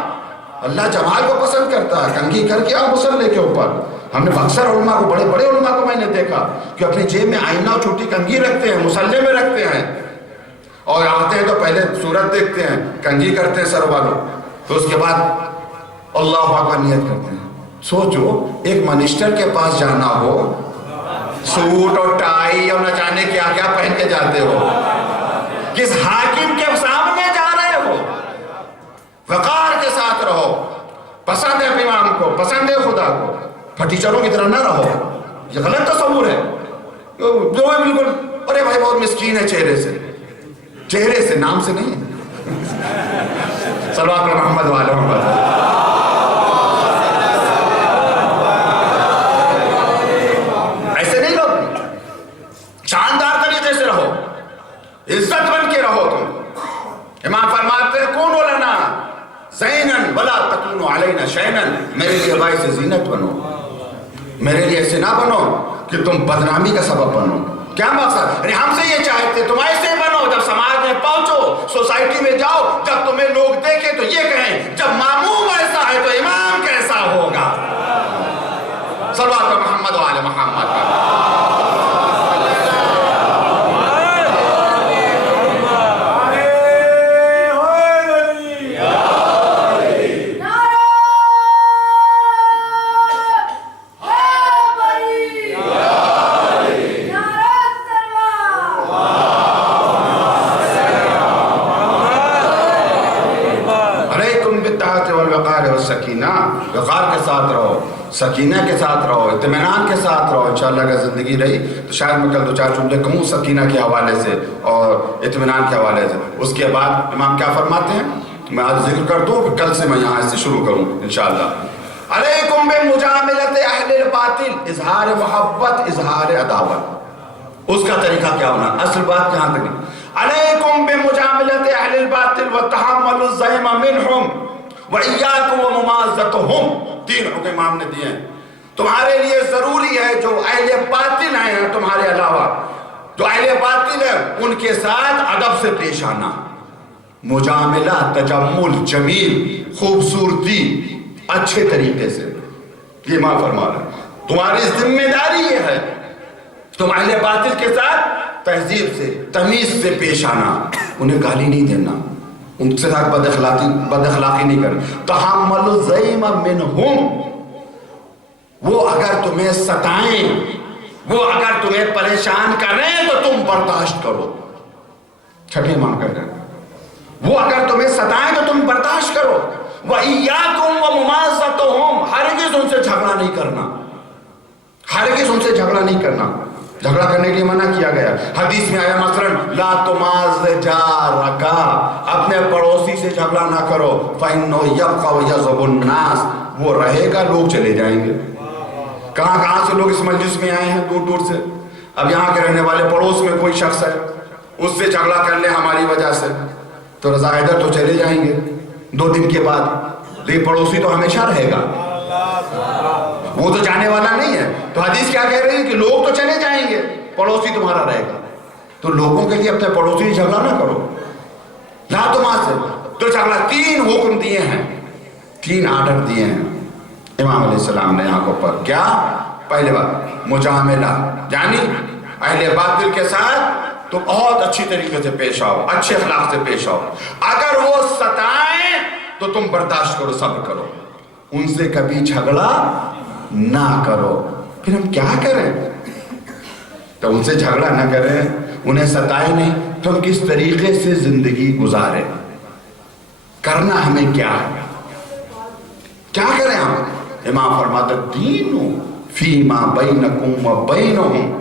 اللہ جمال کو پسند کرتا ہے. کنگھی کر کے آپ مصلی کے اوپر. ہم نے اکثر علماء کو، بڑے بڑے علماء کو میں نے دیکھا کہ اپنی جیب میں آئینہ اور چھوٹی کنگھی رکھتے ہیں، مصلی میں رکھتے ہیں، اور آتے ہیں تو پہلے صورت دیکھتے ہیں، کنگھی کرتے ہیں سر والوں، تو اس کے بعد اللہ اکبر نیت کرتے ہیں. سوچو ایک منسٹر کے پاس جانا ہو، سوٹ اور ٹائی اور نہ جانے کیا کیا پہن کے جاتے ہو، کس حاکم کے سامنے جا رہے ہو. وقار کے ساتھ رہو. پسند ہے امام کو، پسند ہے خدا کو، پھٹیچروں کی طرح نہ رہو. یہ غلط تصور ہے جو بالکل ارے بھائی بہت مسکین ہے چہرے سے نام سے نہیں. صلوات محمد والے محمد. ایسے نہیں لوگ، شاندار طریقے سے رہو، عزت بن کے رہو. تم امام فرماتے ہیں کونوا لنا زینن ولا تکونوا علینا شینا، میرے لیے باعث زینت بنو، میرے لیے ایسے نہ بنو کہ تم بدنامی کا سبب بنو. کیا مقصد؟ یعنی ہم سے یہ چاہتے تم ایسے بنو جب سماج میں پہنچو، سوسائٹی میں جاؤ، جب تمہیں لوگ دیکھیں تو یہ کہیں جب ماموم ایسا ہے تو امام کیسا ہوگا. صلوات محمد وعلی محمد. وقار کے ساتھ رہو، سکینہ کے ساتھ رہو، اطمینان کے ساتھ رہو. انشاءاللہ اگر زندگی رہی تو شاید میں کل دو چار جملے کہوں سکینہ کے حوالے سے اور اطمینان کے حوالے سے. اس کے بعد امام کیا فرماتے ہیں میں آج ذکر کر دوں، کل سے میں یہاں سے شروع کروں انشاءاللہ. علیکم بمجاملت اہل الباطل، اظہار محبت، اظہار عداوت، اس کا طریقہ کیا ہونا. اصل بات یہاں تک علیکم بمجاملت اہل الباطل وتحمل الزیم منہم وَإِيَّاكُمْ وَمُمَازَتُهُمْ، 3 حکم امام نے دیے ہیں. تمہارے لیے ضروری ہے جو اہل باطل ہیں تمہارے علاوہ، جو اہل باطل ہیں ان کے ساتھ ادب سے پیش آنا، مجاملہ، تجمل، جمیل، خوبصورتی، اچھے طریقے سے. یہ امام فرما رہے ہیں تمہاری ذمہ داری یہ ہے تم اہل باطل کے ساتھ تہذیب سے، تمیز سے پیش آنا، انہیں گالی نہیں دینا، ان سے ساتھ بد اخلاقی نہیں کرنا. تحمل الزیم منہم، وہ اگر تمہیں ستائیں، وہ اگر تمہیں پریشان کریں تو تم برداشت کرو. چھٹے امام کہہ رہے ہیں وہ اگر تمہیں ستائیں تو تم برداشت کرو. وَإِيَّاكُمْ وَمُمَازَتُهُمْ، ہرگز ان سے جھگڑا نہیں کرنا، ہرگز ان سے جھگڑا نہیں کرنا. جھگڑا کرنے کے لیے منع کیا گیا. حدیث میں آیا مثلا لا تماز جارک، اپنے پڑوسی سے جھگڑا نہ کرو، فإنه يبقى ويذهب الناس، وہ رہے گا لوگ چلے جائیں گے. کہاں سے لوگ اس مجلس میں آئے ہیں، دور دور سے. اب یہاں کے رہنے والے پڑوس میں کوئی شخص ہے، اس سے جھگڑا کر لیں ہماری وجہ سے تو رضا حیدر تو چلے جائیں گے 2 دن کے بعد، لیکن پڑوسی تو ہمیشہ رہے گا، وہ تو جانے والا نہیں ہے. تو حدیث کیا کہہ رہی ہے کہ لوگ تو چلے جائیں گے، پڑوسی تمہارا رہے گا. تو لوگوں کے لیے اپنے پڑوسی سے جھگڑا نہ کرو، لا تماز سے. تو جھگڑا 3 حکم دیے ہیں، 3 آرڈر دیے ہیں امام علیہ السلام نے یہاں کو پر. کیا؟ پہلے بات مجاملہ، یعنی اہل باطل کے ساتھ تو بہت اچھی طریقے سے پیش آؤ، اچھے اخلاق سے پیش آؤ. اگر وہ ستائیں تو تم برداشت کرو، صبر کرو، ان سے کبھی جھگڑا نہ کرو. پھر ہم کیا کریں؟ تو ان سے جھگڑا نہ کریں، انہیں ستائیں نہیں، تو ہم کس طریقے سے زندگی گزاریں؟ کرنا ہمیں کیا ہے؟ کیا کریں ہم؟ امام فرماتا دین فیما بینکم و بینہم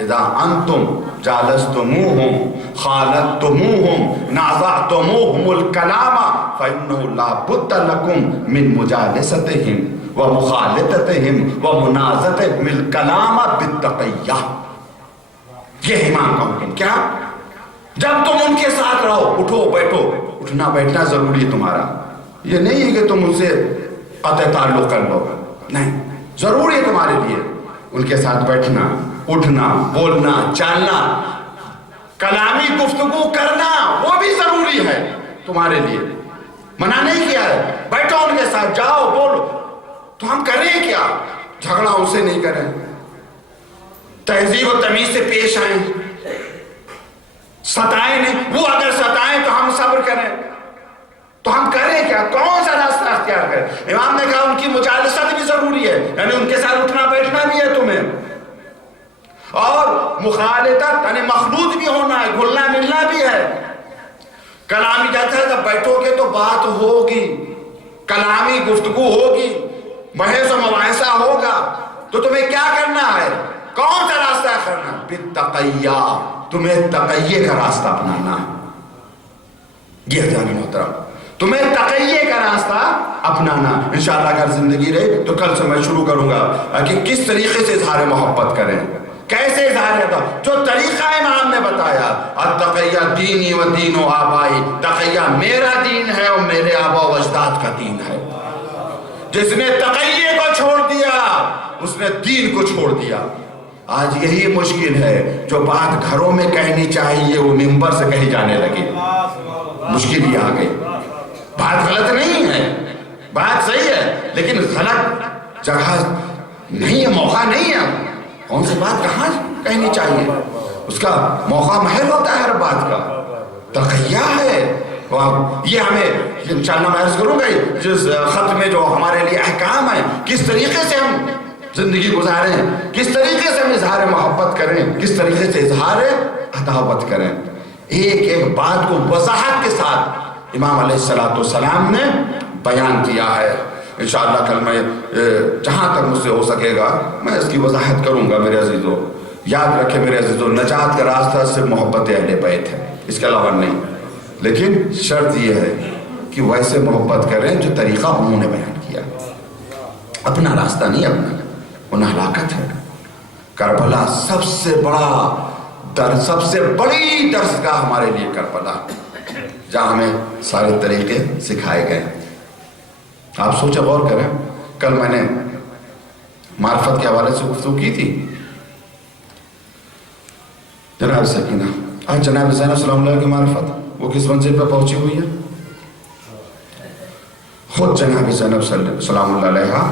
اذا انتم جالستموہم خالدتموہم نازعتموہم الکلام فإنه لا بد لکم من مجالستہم و مخالطتہم و منازعتہم الکلام بالتقیہ. یہ امام کا حکم. کیا؟ جب تم ان کے ساتھ رہو، اٹھو بیٹھو، اٹھنا بیٹھنا ضروری ہے تمہارا. یہ نہیں ہے کہ تم ان سے قطع تعلق کر لو، نہیں، ضروری ہے تمہارے لیے ان کے ساتھ بیٹھنا، اٹھنا، بولنا، چالنا، کلامی گفتگو کرنا، وہ بھی ضروری ہے تمہارے لیے. منع نہیں کیا ہے، بیٹھو ان کے ساتھ، جاؤ بولو. تو ہم کریں کیا؟ جھگڑا ان سے نہیں کریں، تہذیب و تمیز سے پیش آئیں، ستائیں نہیں. وہ اگر ستائیں تو ہم صبر کریں. تو ہم کریں کیا؟ کون سا راستہ اختیار کریں؟ امام نے کہا ان کی مجالست بھی ضروری ہے، یعنی ان کے ساتھ اٹھنا بیٹھنا بھی ہے تمہیں، اور مخالطت یعنی مخلوط بھی ہونا ہے، گھلنا ملنا بھی ہے. کلامی جاتا ہے جب بیٹھو گے تو بات ہوگی، کلامی گفتگو ہوگی، بحث و مباحثہ ہوگا. تو تمہیں کیا کرنا ہے؟ کون سا راستہ کرنا؟ بالتقیہ، تمہیں تقیہ کا راستہ اپنانا ہے. یہ حضرات محترم، تمہیں تقیہ کا راستہ اپنانا. انشاءاللہ اگر زندگی رہے تو کل سے میں شروع کروں گا کہ کس طریقے سے اظہار محبت کریں، کیسے اظہار ہے. جو طریقہ امام نے بتایا، التقیہ دینی و دین و آبائی، تقیہ میرا دین ہے اور میرے آبا و اجداد کا دین ہے. جس نے تقیہ کو چھوڑ دیا اس نے دین کو چھوڑ دیا. آج یہی مشکل ہے، جو بات گھروں میں کہنی چاہیے وہ منبر سے کہی جانے لگی. مشکل ہی آ گئی. بات غلط نہیں ہے، بات صحیح ہے، لیکن غلط جگہ نہیں ہے، موقع نہیں ہے. کون سی بات کہاں کہنی چاہیے، اس کا موقع محل ہوتا ہے ہر بات کا. تقیہ ہے. یہ ہمیں انشاءاللہ میں عرض کروں گا جس خط میں جو ہمارے لیے احکام ہیں، کس طریقے سے ہم زندگی گزاریں، کس طریقے سے ہم اظہار محبت کریں، کس طریقے سے اظہار عداوت کریں. ایک ایک بات کو وضاحت کے ساتھ امام علیہ السلام نے بیان کیا ہے. انشاءاللہ کل میں جہاں تک مجھ سے ہو سکے گا میں اس کی وضاحت کروں گا. میرے عزیزو یاد رکھیں، میرے عزیزو نجات کا راستہ صرف محبت اہل بیت ہے، اس کے علاوہ نہیں. لیکن شرط یہ ہے کہ ویسے محبت کریں جو طریقہ انہوں نے بیان کیا، اپنا راستہ نہیں اپنا. انہیں ہلاکت ہے. کربلا سب سے بڑا سب سے بڑی درسگاہ ہمارے لیے کربلا، جہاں ہمیں سارے طریقے سکھائے گئے. آپ سوچے غور کریں، کل میں نے معرفت کے حوالے سے گفتگو کی تھی. جناب سکینہ، آج جناب زینب سلام اللہ کی معرفت وہ کس منزل پہ پہنچی ہوئی ہے؟ خود جناب زینب سلام اللہ علیہ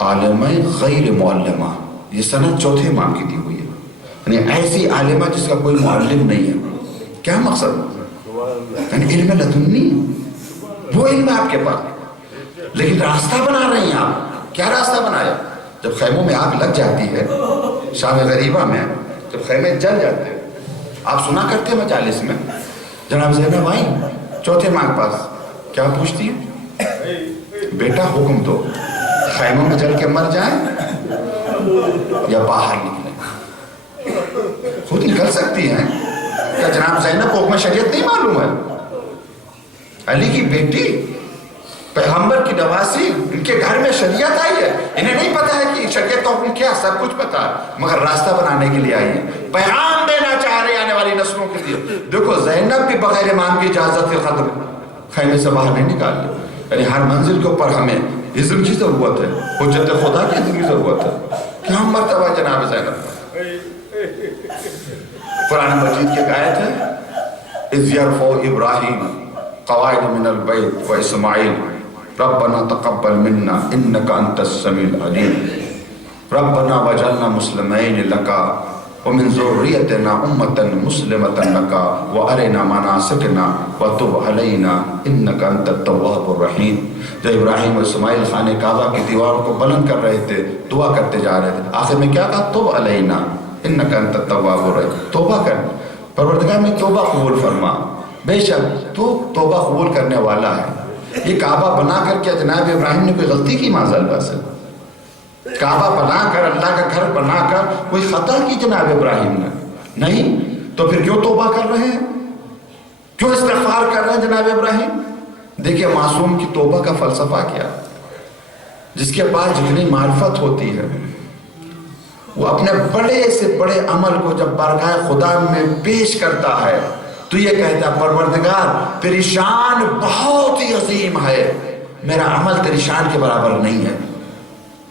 عالمہ غیر معلمہ، یہ سند چوتھے امام کی دی ہوئی ہے، یعنی ایسی عالمہ جس کا کوئی معلم نہیں ہے. کیا مقصد؟ یعنی علم لدنی، وہ علم ہے آپ کے پاس، لیکن راستہ بنا رہے ہیں آپ. کیا راستہ بنایا؟ جب خیموں میں آگ لگ جاتی ہے شام غریبہ میں، جب خیمے جل جاتے ہیں، آپ سنا کرتے مجالس میں جناب زینب آئیں چوتھے ماں کے پاس، کیا پوچھتی ہیں؟ بیٹا حکم دو، خیموں میں جل کے مر جائیں یا باہر نکلیں؟ خود نکل سکتی ہیں. کیا جناب زینب کو حکم شریعت نہیں معلوم ہے؟ علی کی بیٹی، پیغمبر کی نواسی، ان کے گھر میں شریعت آئی ہے، انہیں نہیں پتا ہے کہ شریعت کا حکم کیا، سب کچھ پتا ہے، مگر راستہ بنانے کے لیے آئی ہے، پیغام دینا چاہ رہے آنے والی نسلوں کے لیے. دیکھو زینب بھی بغیر امام کی اجازت کے قدم خیمے سے باہر نہیں نکال لی. یعنی ہر منزل کے اوپر ہمیں اذن کی ضرورت ہے، حجت خدا کی اذن کی ضرورت ہے. کیا مرتبہ جناب زینب. قرآن مجید کی ایک آیت ہے، اذ یرفع ابراہیم قواعد من البیت و اسماعیل ربنا تقبل منا انک انت السمیع العلیم ربنا وجعلنا مسلمین لکا ومن ذریتنا امتا مسلمتا لکا وارنا مناسکنا وتب علینا انک انت التواب الرحیم. جب ابراہیم و اسماعیل خانہ کعبہ کی دیوار کو بلند کر رہے تھے، دعا کرتے جا رہے تھے، آخر میں کیا کہا؟ تب علینا انک انت التواب الرحیم. توبہ کر، پروردگار میں توبہ قبول فرما، بے شک تو توبہ قبول کرنے والا ہے. یہ کعبہ بنا کر کیا جناب ابراہیم نے کوئی غلطی کی؟ معاذ سے کعبہ بنا کر، اللہ کا گھر بنا کر کوئی خطا کی جناب ابراہیم نے؟ نہیں. تو پھر کیوں توبہ کر رہے ہیں، کیوں استغفار کر رہے ہیں جناب ابراہیم؟ دیکھیے معصوم کی توبہ کا فلسفہ کیا. جس کے پاس جتنی معرفت ہوتی ہے وہ اپنے بڑے سے بڑے عمل کو جب بارگاہ خدا میں پیش کرتا ہے تو یہ کہتا ہے پروردگار تیری شان بہت ہی عظیم ہے، میرا عمل تیری شان کے برابر نہیں ہے.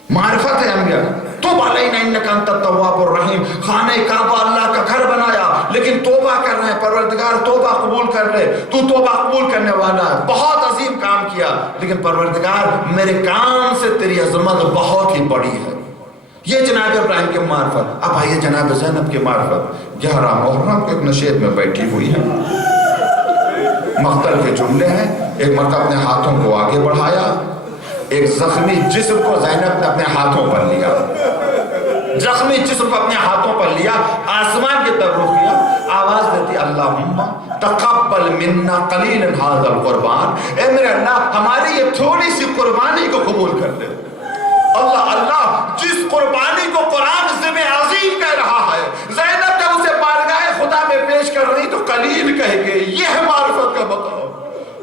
معرفت ہے انبیاء. توب علینا انک انت التواب الرحیم. خانہ کعبہ اللہ کا گھر بنایا لیکن توبہ کر رہے ہیں، پروردگار توبہ قبول کر لے، تو توبہ قبول کرنے والا ہے. بہت عظیم کام کیا لیکن پروردگار میرے کام سے تیری عظمت بہت ہی بڑی ہے. یہ جناب ابراہیم کی معرفت. اب آئیے جناب زینب کی معرفت. 11 محرم کے ایک نشید میں بیٹھی ہوئی ہے، مقتل کے جملے ہیں. ایک مرتبہ اپنے ہاتھوں کو آگے بڑھایا، ایک زخمی جسم کو زینب نے اپنے ہاتھوں پر لیا، زخمی جسم کو اپنے ہاتھوں پر لیا، آسمان کی طرف رخ کیا، آواز دیتی اللہم تقبل منا قلیلا ھذا القربان. اے میرے اللہ ہماری یہ تھوڑی سی قربانی کو قبول کر دے. اللہ اللہ، جس قربانی کو قرآن ذبح عظیم کہہ رہا ہے، زینب جب اسے بارگاہ خدا میں پیش کر رہی تو قلیل کہہ گئے. یہ ہے معرفت کا مقام.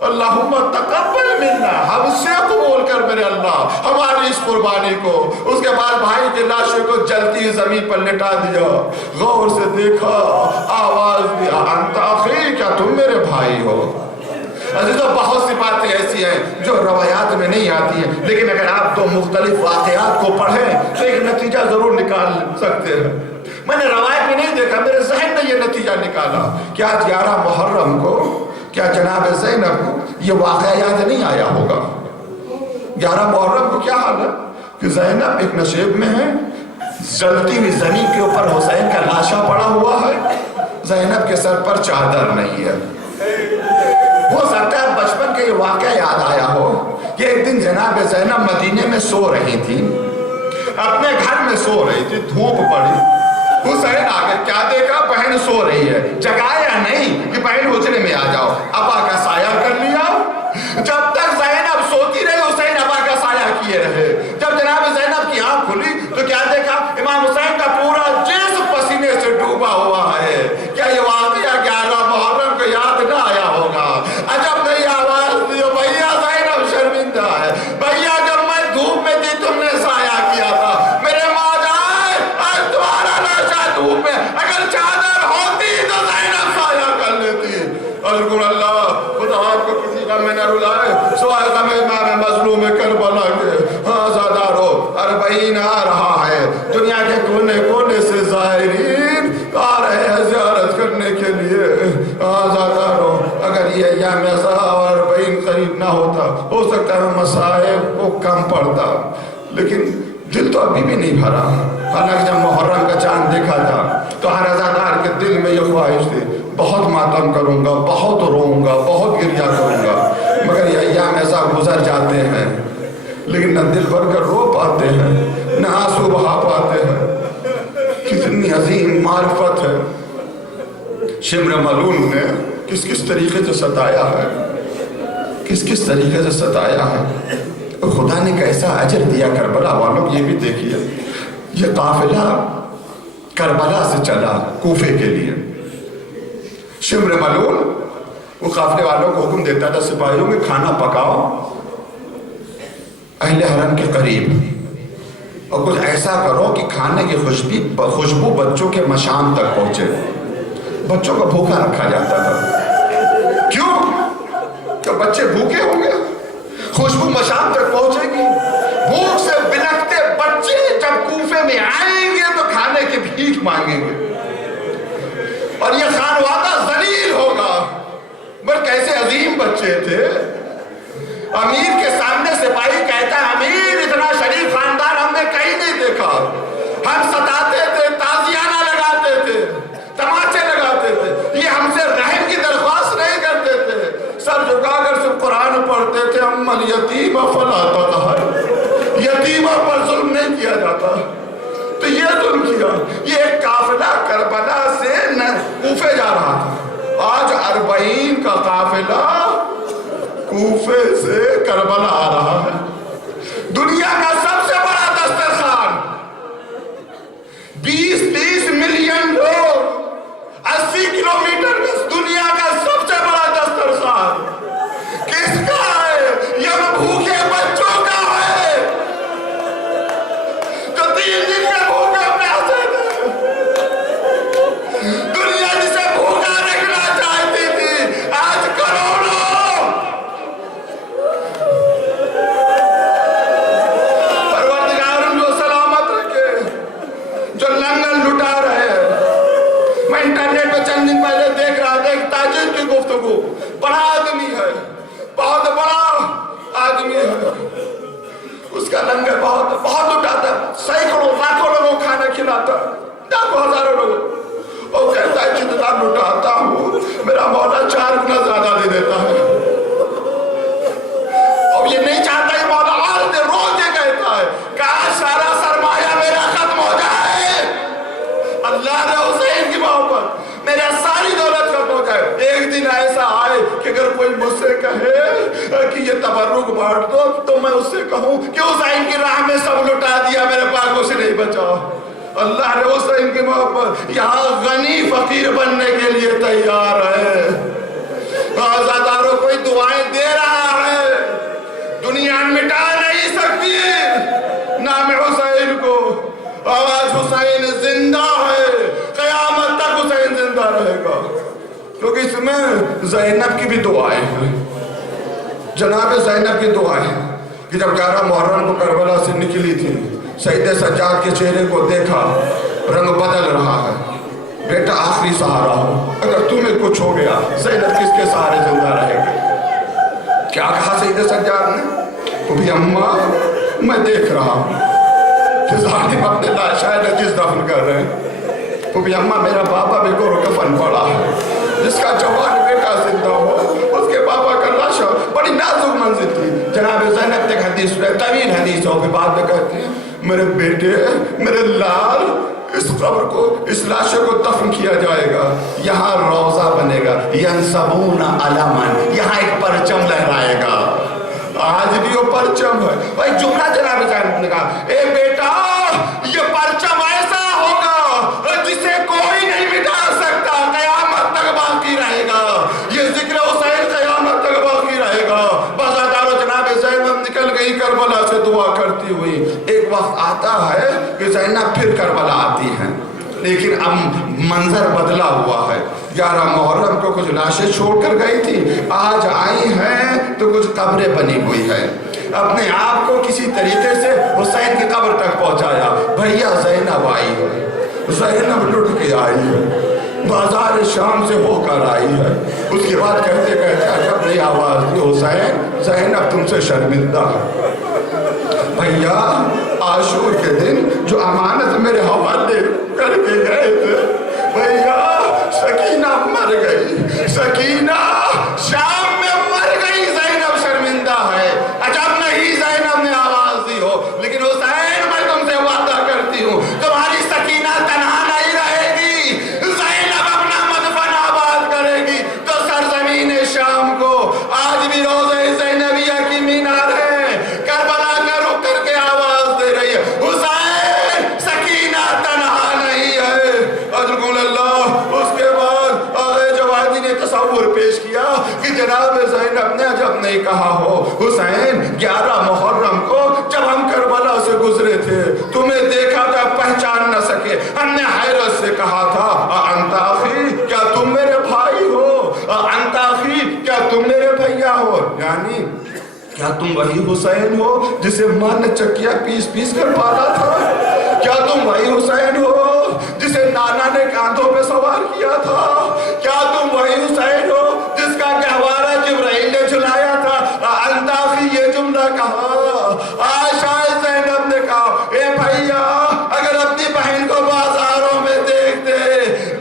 اللہم تقبل منا، ہم سے قبول کر میرے اللہ ہماری اس قربانی کو. اس کے بعد بھائی کے لاشوں کو جلتی زمین پر لٹا دیا، غور سے دیکھا، آواز دیا انت اخی، کیا تم میرے بھائی ہو؟ عزیزو بہت سی باتیں ایسی ہیں جو روایات میں نہیں آتی ہیں، لیکن اگر آپ دو مختلف واقعات کو پڑھیں تو ایک نتیجہ ضرور نکال سکتے ہیں. میں نے روایت میں نہیں دیکھا، میرے ذہن میں یہ نتیجہ نکالا. کیا 11 محرم کو کیا جناب زینب کو یہ واقعہ یاد نہیں آیا ہوگا؟ 11 محرم کو کیا حال ہے کہ زینب ایک نشیب میں ہے، جلتی ہوئی زمین کے اوپر حسین کا لاشا پڑا ہوا ہے، زینب کے سر پر چادر نہیں ہے. ہو سکتا ہے بچپن کے یہ واقعہ یاد آیا ہو کہ ایک دن جناب زینب مدینے میں سو رہی تھی، اپنے گھر میں سو رہی تھی، دھوپ پڑی، حسین آگے کیا دیکھا؟ بہن سو رہی ہے، جگایا نہیں کہ بہن حجرے میں آ جاؤ، ابا کا سایہ کر لیا. جب تک زینب سوتی رہی حسین ابا کا سایہ کیے رہے. جب جناب زینب کی آنکھ کھلی تو کیا دیکھا؟ امام حسین کا پورا جسم پسینے سے ڈوبا ہوا ہے. کیا یہ واقعہ 11 محرم کو یاد نہ آیا ہوگا؟ عجب نہیں. آواز دیو بھیا زینب شرمندہ ہے، بھیا جب میں دھوپ میں تھی تم نے سایہ کیا تھا، میرے ماں جائے آج تمہارا لاشا دھوپ میں، اگر چادر ہوتی تو زینب سایہ کر لیتی. اذکر اللہ، خدا آپ کو کسی کا میں نہ رلائے، سوائے غم کربلا کے آزادارو 40 آ رہا ہے، دنیا کے کونے کونے سے زائرین آ رہے ہیں زیارت کرنے کے لیے۔ آزادارو اگر یہ ایام ایسا اور 40 قریب نہ ہوتا، ہو سکتا ہے مصائب کو کم پڑتا، لیکن دل تو ابھی بھی نہیں بھرا۔ حالانکہ جب محرم کا چاند دیکھا تھا تو ہر عزادار کے دل میں یہ خواہش تھی، بہت ماتم کروں گا، بہت روؤں گا، بہت گریہ کروں گا، مگر یہ ایام ایسا گزر جاتے ہیں، لیکن نہ دل بھر کر رو پاتے ہیں، نہ آنسو بہا پاتے ہیں۔ کتنی عظیم معرفت ہے۔ شمر ملعون نے کس کس طریقے سے ستایا ہے، کس کس طریقے سے ستایا ہے، خدا نے کیسا اجر دیا۔ کربلا والوں یہ بھی دیکھیے، یہ قافلہ کربلا سے چلا کوفے کے لیے۔ شمر ملعون وہ قافلے والوں کو حکم دیتا تھا، سپاہیوں میں کھانا پکاؤ اہل حرم کے قریب، اور کچھ ایسا کرو کہ کھانے کی خوشبو بچوں کے مشام تک پہنچے۔ بچوں کو بھوکا رکھا جاتا تھا، کیوں؟ کہ بچے بھوکے ہوں گے، خوشبو مشام تک پہنچے گی۔ بھوک سے بلکتے بچے جب کوفے میں آئیں گے تو کھانے کی بھیک مانگیں گے، اور یہ خانوادہ ذلیل ہوگا۔ مگر کیسے عظیم بچے تھے۔ امیر کے سامنے سپاہی کہتا ہے، امیر اتنا شریف خاندان ہم نے کہیں نہیں دیکھا، ہم ستاتے تھے، تازیانہ لگاتے تھے، تماچے لگاتے تھے، یہ ہم سے رحم کی درخواست نہیں کرتے تھے، سر جھکا کر صرف قرآن پڑھتے تھے، اما الیتیم فلا تقہر، یتیموں پر ظلم نہیں کیا جاتا۔ تو یہ ظلم کیا۔ یہ ایک قافلہ کربلا سے کوفے جا رہا تھا، آج 40 کا قافلہ کوفے سے کربلا آ رہا ہے۔ دنیا کا سب سے بڑا دسترخوان، 20-30 ملین لوگ، 80 کلومیٹر میں دنیا کا سب سے بڑا دسترخوان کس کا ہے؟ یہ بھوکے بچوں کا ہے جو 3 دن کے بھوکے پیاسے تھے۔ دنیا جسے بھوکا رکھنا چاہتی تھی، آج کروڑوں پروردگار ان کو سلامت رکھے جو لنگر لٹا رہے ہیں۔ میں انٹرنیٹ پہ چند دن پہلے دیکھ رہا تھا ایک تاجر کی گفتگو، بڑا آدمی ہے، بہت بڑا آدمی ہے، اس کا لنگر بہت اٹھاتا، سینکڑوں لاکھوں لوگوں کو کھانا کھلاتا، لاکھوں ہزاروں لوگوں۔ وہ کہتا ہے جتنا لٹاتا ہوں میرا مولا 4 گنا زیادہ دے دیتا ہے۔ اب یہ نہیں چاہتا کہ مولا اور دے، روز یہ کہتا ہے کاش سارا سرمایہ میرا ختم ہو جائے، اللہ نے حسین کی محبت میرا ساری دولت ختم ہو جائے۔ ایک دن ایسا آئے کہ اگر کوئی مجھ سے کہے کہ یہ تبرک بانٹ دو تو میں اس سے کہوں کہ حسین کی راہ میں سب لٹا دیا، میرے پاس کچھ نہیں بچا۔ اللہ نے حسین کی محبت یہاں غنی فقیر بننے کے لیے تیار ہے۔ آزاداروں کوئی دعائیں دے رہا ہے، دنیا مٹا نہیں سکتی نام حسین کو۔ آج حسین زندہ ہے، قیامت تک حسین زندہ رہے گا، کیونکہ اس میں زینب کی بھی دعائیں ہیں، جناب زینب کی دعائیں کہ جب 11 محرم کو کربلا سے نکلی تھی، سید سجاد کے چہرے کو دیکھا، رنگ بدل رہا ہے، بیٹا آخری سہارا ہو، اگر تمہیں کچھ ہو گیا زینب کس کے سہارے زندہ رہے گی؟ کیا کہا سید سجاد نے؟ تو بھی اماں میں دیکھ رہا ہوں کہ ظالم اپنے لاشائے نجس دفن کر رہے ہیں، تو بھی اماں میرا بابا بھی گور کفن پڑا ہے، جس کا جوان بیٹا زندہ ہو، اس کے بابا کا لاشا بڑی نازک منزل تھی۔ جناب زینب تک حدیث رہے، طویل حدیث ہو، پھر بعد میں کہتے ہیں میرے بیٹے، میرے لال، اس قبر کو، اس لاشے کو دفن کیا جائے گا، یہاں روضہ بنے گا، ینصبون علمن، یہاں ایک پرچم لہرائے گا۔ آج بھی وہ پرچم ہے۔ بھائی جملہ جناب زینب نے کہا، اے بیٹا یہ پرچم ایسا ہوگا جسے کوئی نہیں مٹا سکتا، قیامت تک باقی رہے گا، یہ ذکر حسین قیامت تک باقی رہے گا۔ بازادارو جناب زینب نکل گئی کربلا سے دعا کرتی ہوئی۔ ایک وقت آتا ہے کہ زینب پھر کربلا آتی ہیں، لیکن اب منظر بدلا ہوا ہے. 11 محرم کو کچھ لاشیں چھوڑ کر گئی تھی, آج آئی ہیں تو کچھ قبریں بنی ہوئی ہیں. اپنے آپ کو کسی طریقے سے حسین کی قبر تک پہنچایا. بھیا زینب آئی ہے, زینب لٹ کے آئی ہے, بازار شام سے ہو کر آئی ہے. اس کے بعد کہتے کہتے جب نہیں آواز دی, حسین زینب تم سے شرمندہ ہے. بھیا عاشور کے دن جو امانت میرے حوالے کر کے گئے تھے, بھیا سکینہ مر گئی, سکینہ شام میں مر گئی, زینب شرمندہ ہے. عجب نہیں زینب نے آواز دی ہو, لیکن حسین میں تم سے وعدہ کرتی ہوں تمہاری سکینہ تنہا نہیں رہے گی. زینب اپنا مدفن آباد کرے گی تو سرزمین شام کو آج بھی روضہ زینبیہ کی مینار ہے, کربلا کا رخ کر کے آواز دے رہی ہے, حسین سکینہ تنہا نہیں ہے. اجرکم اللہ. اس کے بعد آغا جوادی نے تصور پیش کیا کہ جناب زینب نے جب نہیں کہا ہو, حسین 11 محرم کو جب ہم کربلا سے گزرے تھے تمہیں دیکھا تھا پہچان نہ سکے, ہم نے حیرت سے کہا تھا انت اخی, کیا تم میرے بھائی ہو, انت اخی, کیا تم میرے بھیا ہو. یعنی کیا تم وہی حسین ہو جسے ماں نے چکیا پیس پیس کر پالا تھا؟ کیا تم وہی حسین ہو جسے نانا نے کاندھوں پہ سوار کیا تھا؟ کیا تم وہی حسین ہو جس کا گہوارہ جبرائیل نے جھلایا تھا؟ انت اخی یہ جملہ کہا. عائشہ زینب نے کہا, اے بھیا اگر اپنی بہن کو بازاروں میں دیکھتے,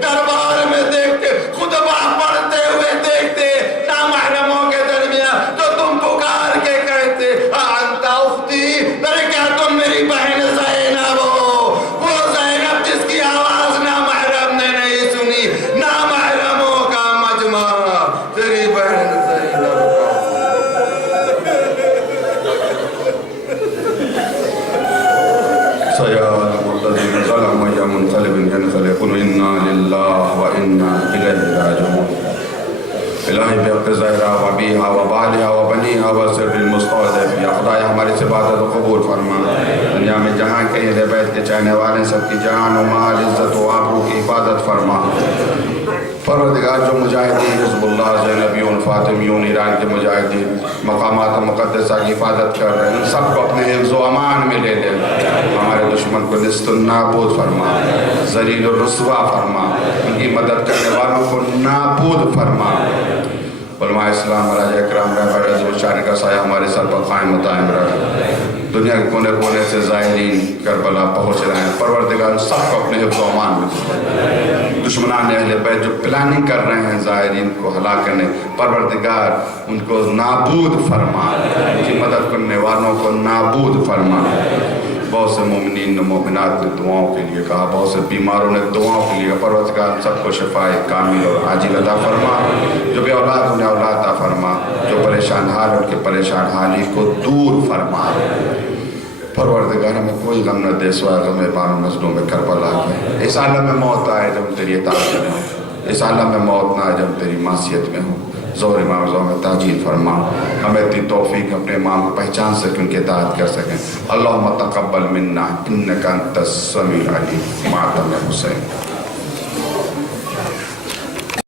دربار میں دیکھتے, خطبہ پڑھتے ہوئے دیکھتے نامحرموں کے درمیان, تو تم پکار کے کہتے انت اختی, کیا تم میری بہن زینب ہو, وہ زینب جس کی آواز نامحرم نے نہیں سنی, نامحرموں کا مجمع تیری بہن زینب کا. سيعلم الذين ظلموا أي منقلب ينقلبون إنا لله وإنا إليه راجعون. الہی بحق زہرا و ابیہا و بالہا و بنیہا و سر المستعدفی, خدای ہماری سے عبادت و قبول فرما. دنیا میں جہاں کے اہل بیت کے چاہنے والے سب کی جان و مال, عزت و آبرو کی حفاظت فرما. پروردگار جو مجاہدین حزب اللہ, زینبیون, فاطمیون, ایران کے مجاہدین مقامات مقدسہ کی حفاظت کر رہے ہیں, ان سب کو اپنے حفظ و امان میں لے لے. ہمارے دشمن کو نیست و نابود فرما, ذلیل و رسوا فرما, ان کی مدد کرنے والوں کو نابود فرما. علماء اسلام راجہ اکرام رہبر عزیز و شان کا سایہ ہمارے سر پر قائم و دائم رہے. دنیا کے کونے کونے سے زائرین کربلا پہنچ رہے ہیں, پروردگار سب کو اپنے حفظ و امان میں. دشمنان اہل بیت جو پلاننگ کر رہے ہیں زائرین کو ہلاک کرنے, پروردگار ان کو نابود فرما, ان کی مدد کرنے والوں کو نابود فرما. بہت سے مومنین و مومنات نے دعاؤں کے لیے کہا, بہت سے بیماروں نے دعاؤں کے لیے, پروردگار سب کو شفائے کامل اور عاجل عطا فرما. جو بے اولاد انہیں اولاد عطا فرما, جو پریشان حال ان کے پریشان حالی کو دور فرما. پروردگار ہمیں کوئی غم نہ دے سوائے غم بان مظلوم کربلا کے. اس عالم میں موت آئے جب تیری اطاعت میں ہو, اس عالم میں موت نہ آئے جب تیری معصیت میں ہو. ظہر امام رضا میں تاجیل فرما, ہمیں اتنی توفیق اپنے امام کو پہچان سکیں, ان کے اطاعت کر سکیں. اللہم تقبل منا انکا انت السمیع العلیم. ماتم حسین.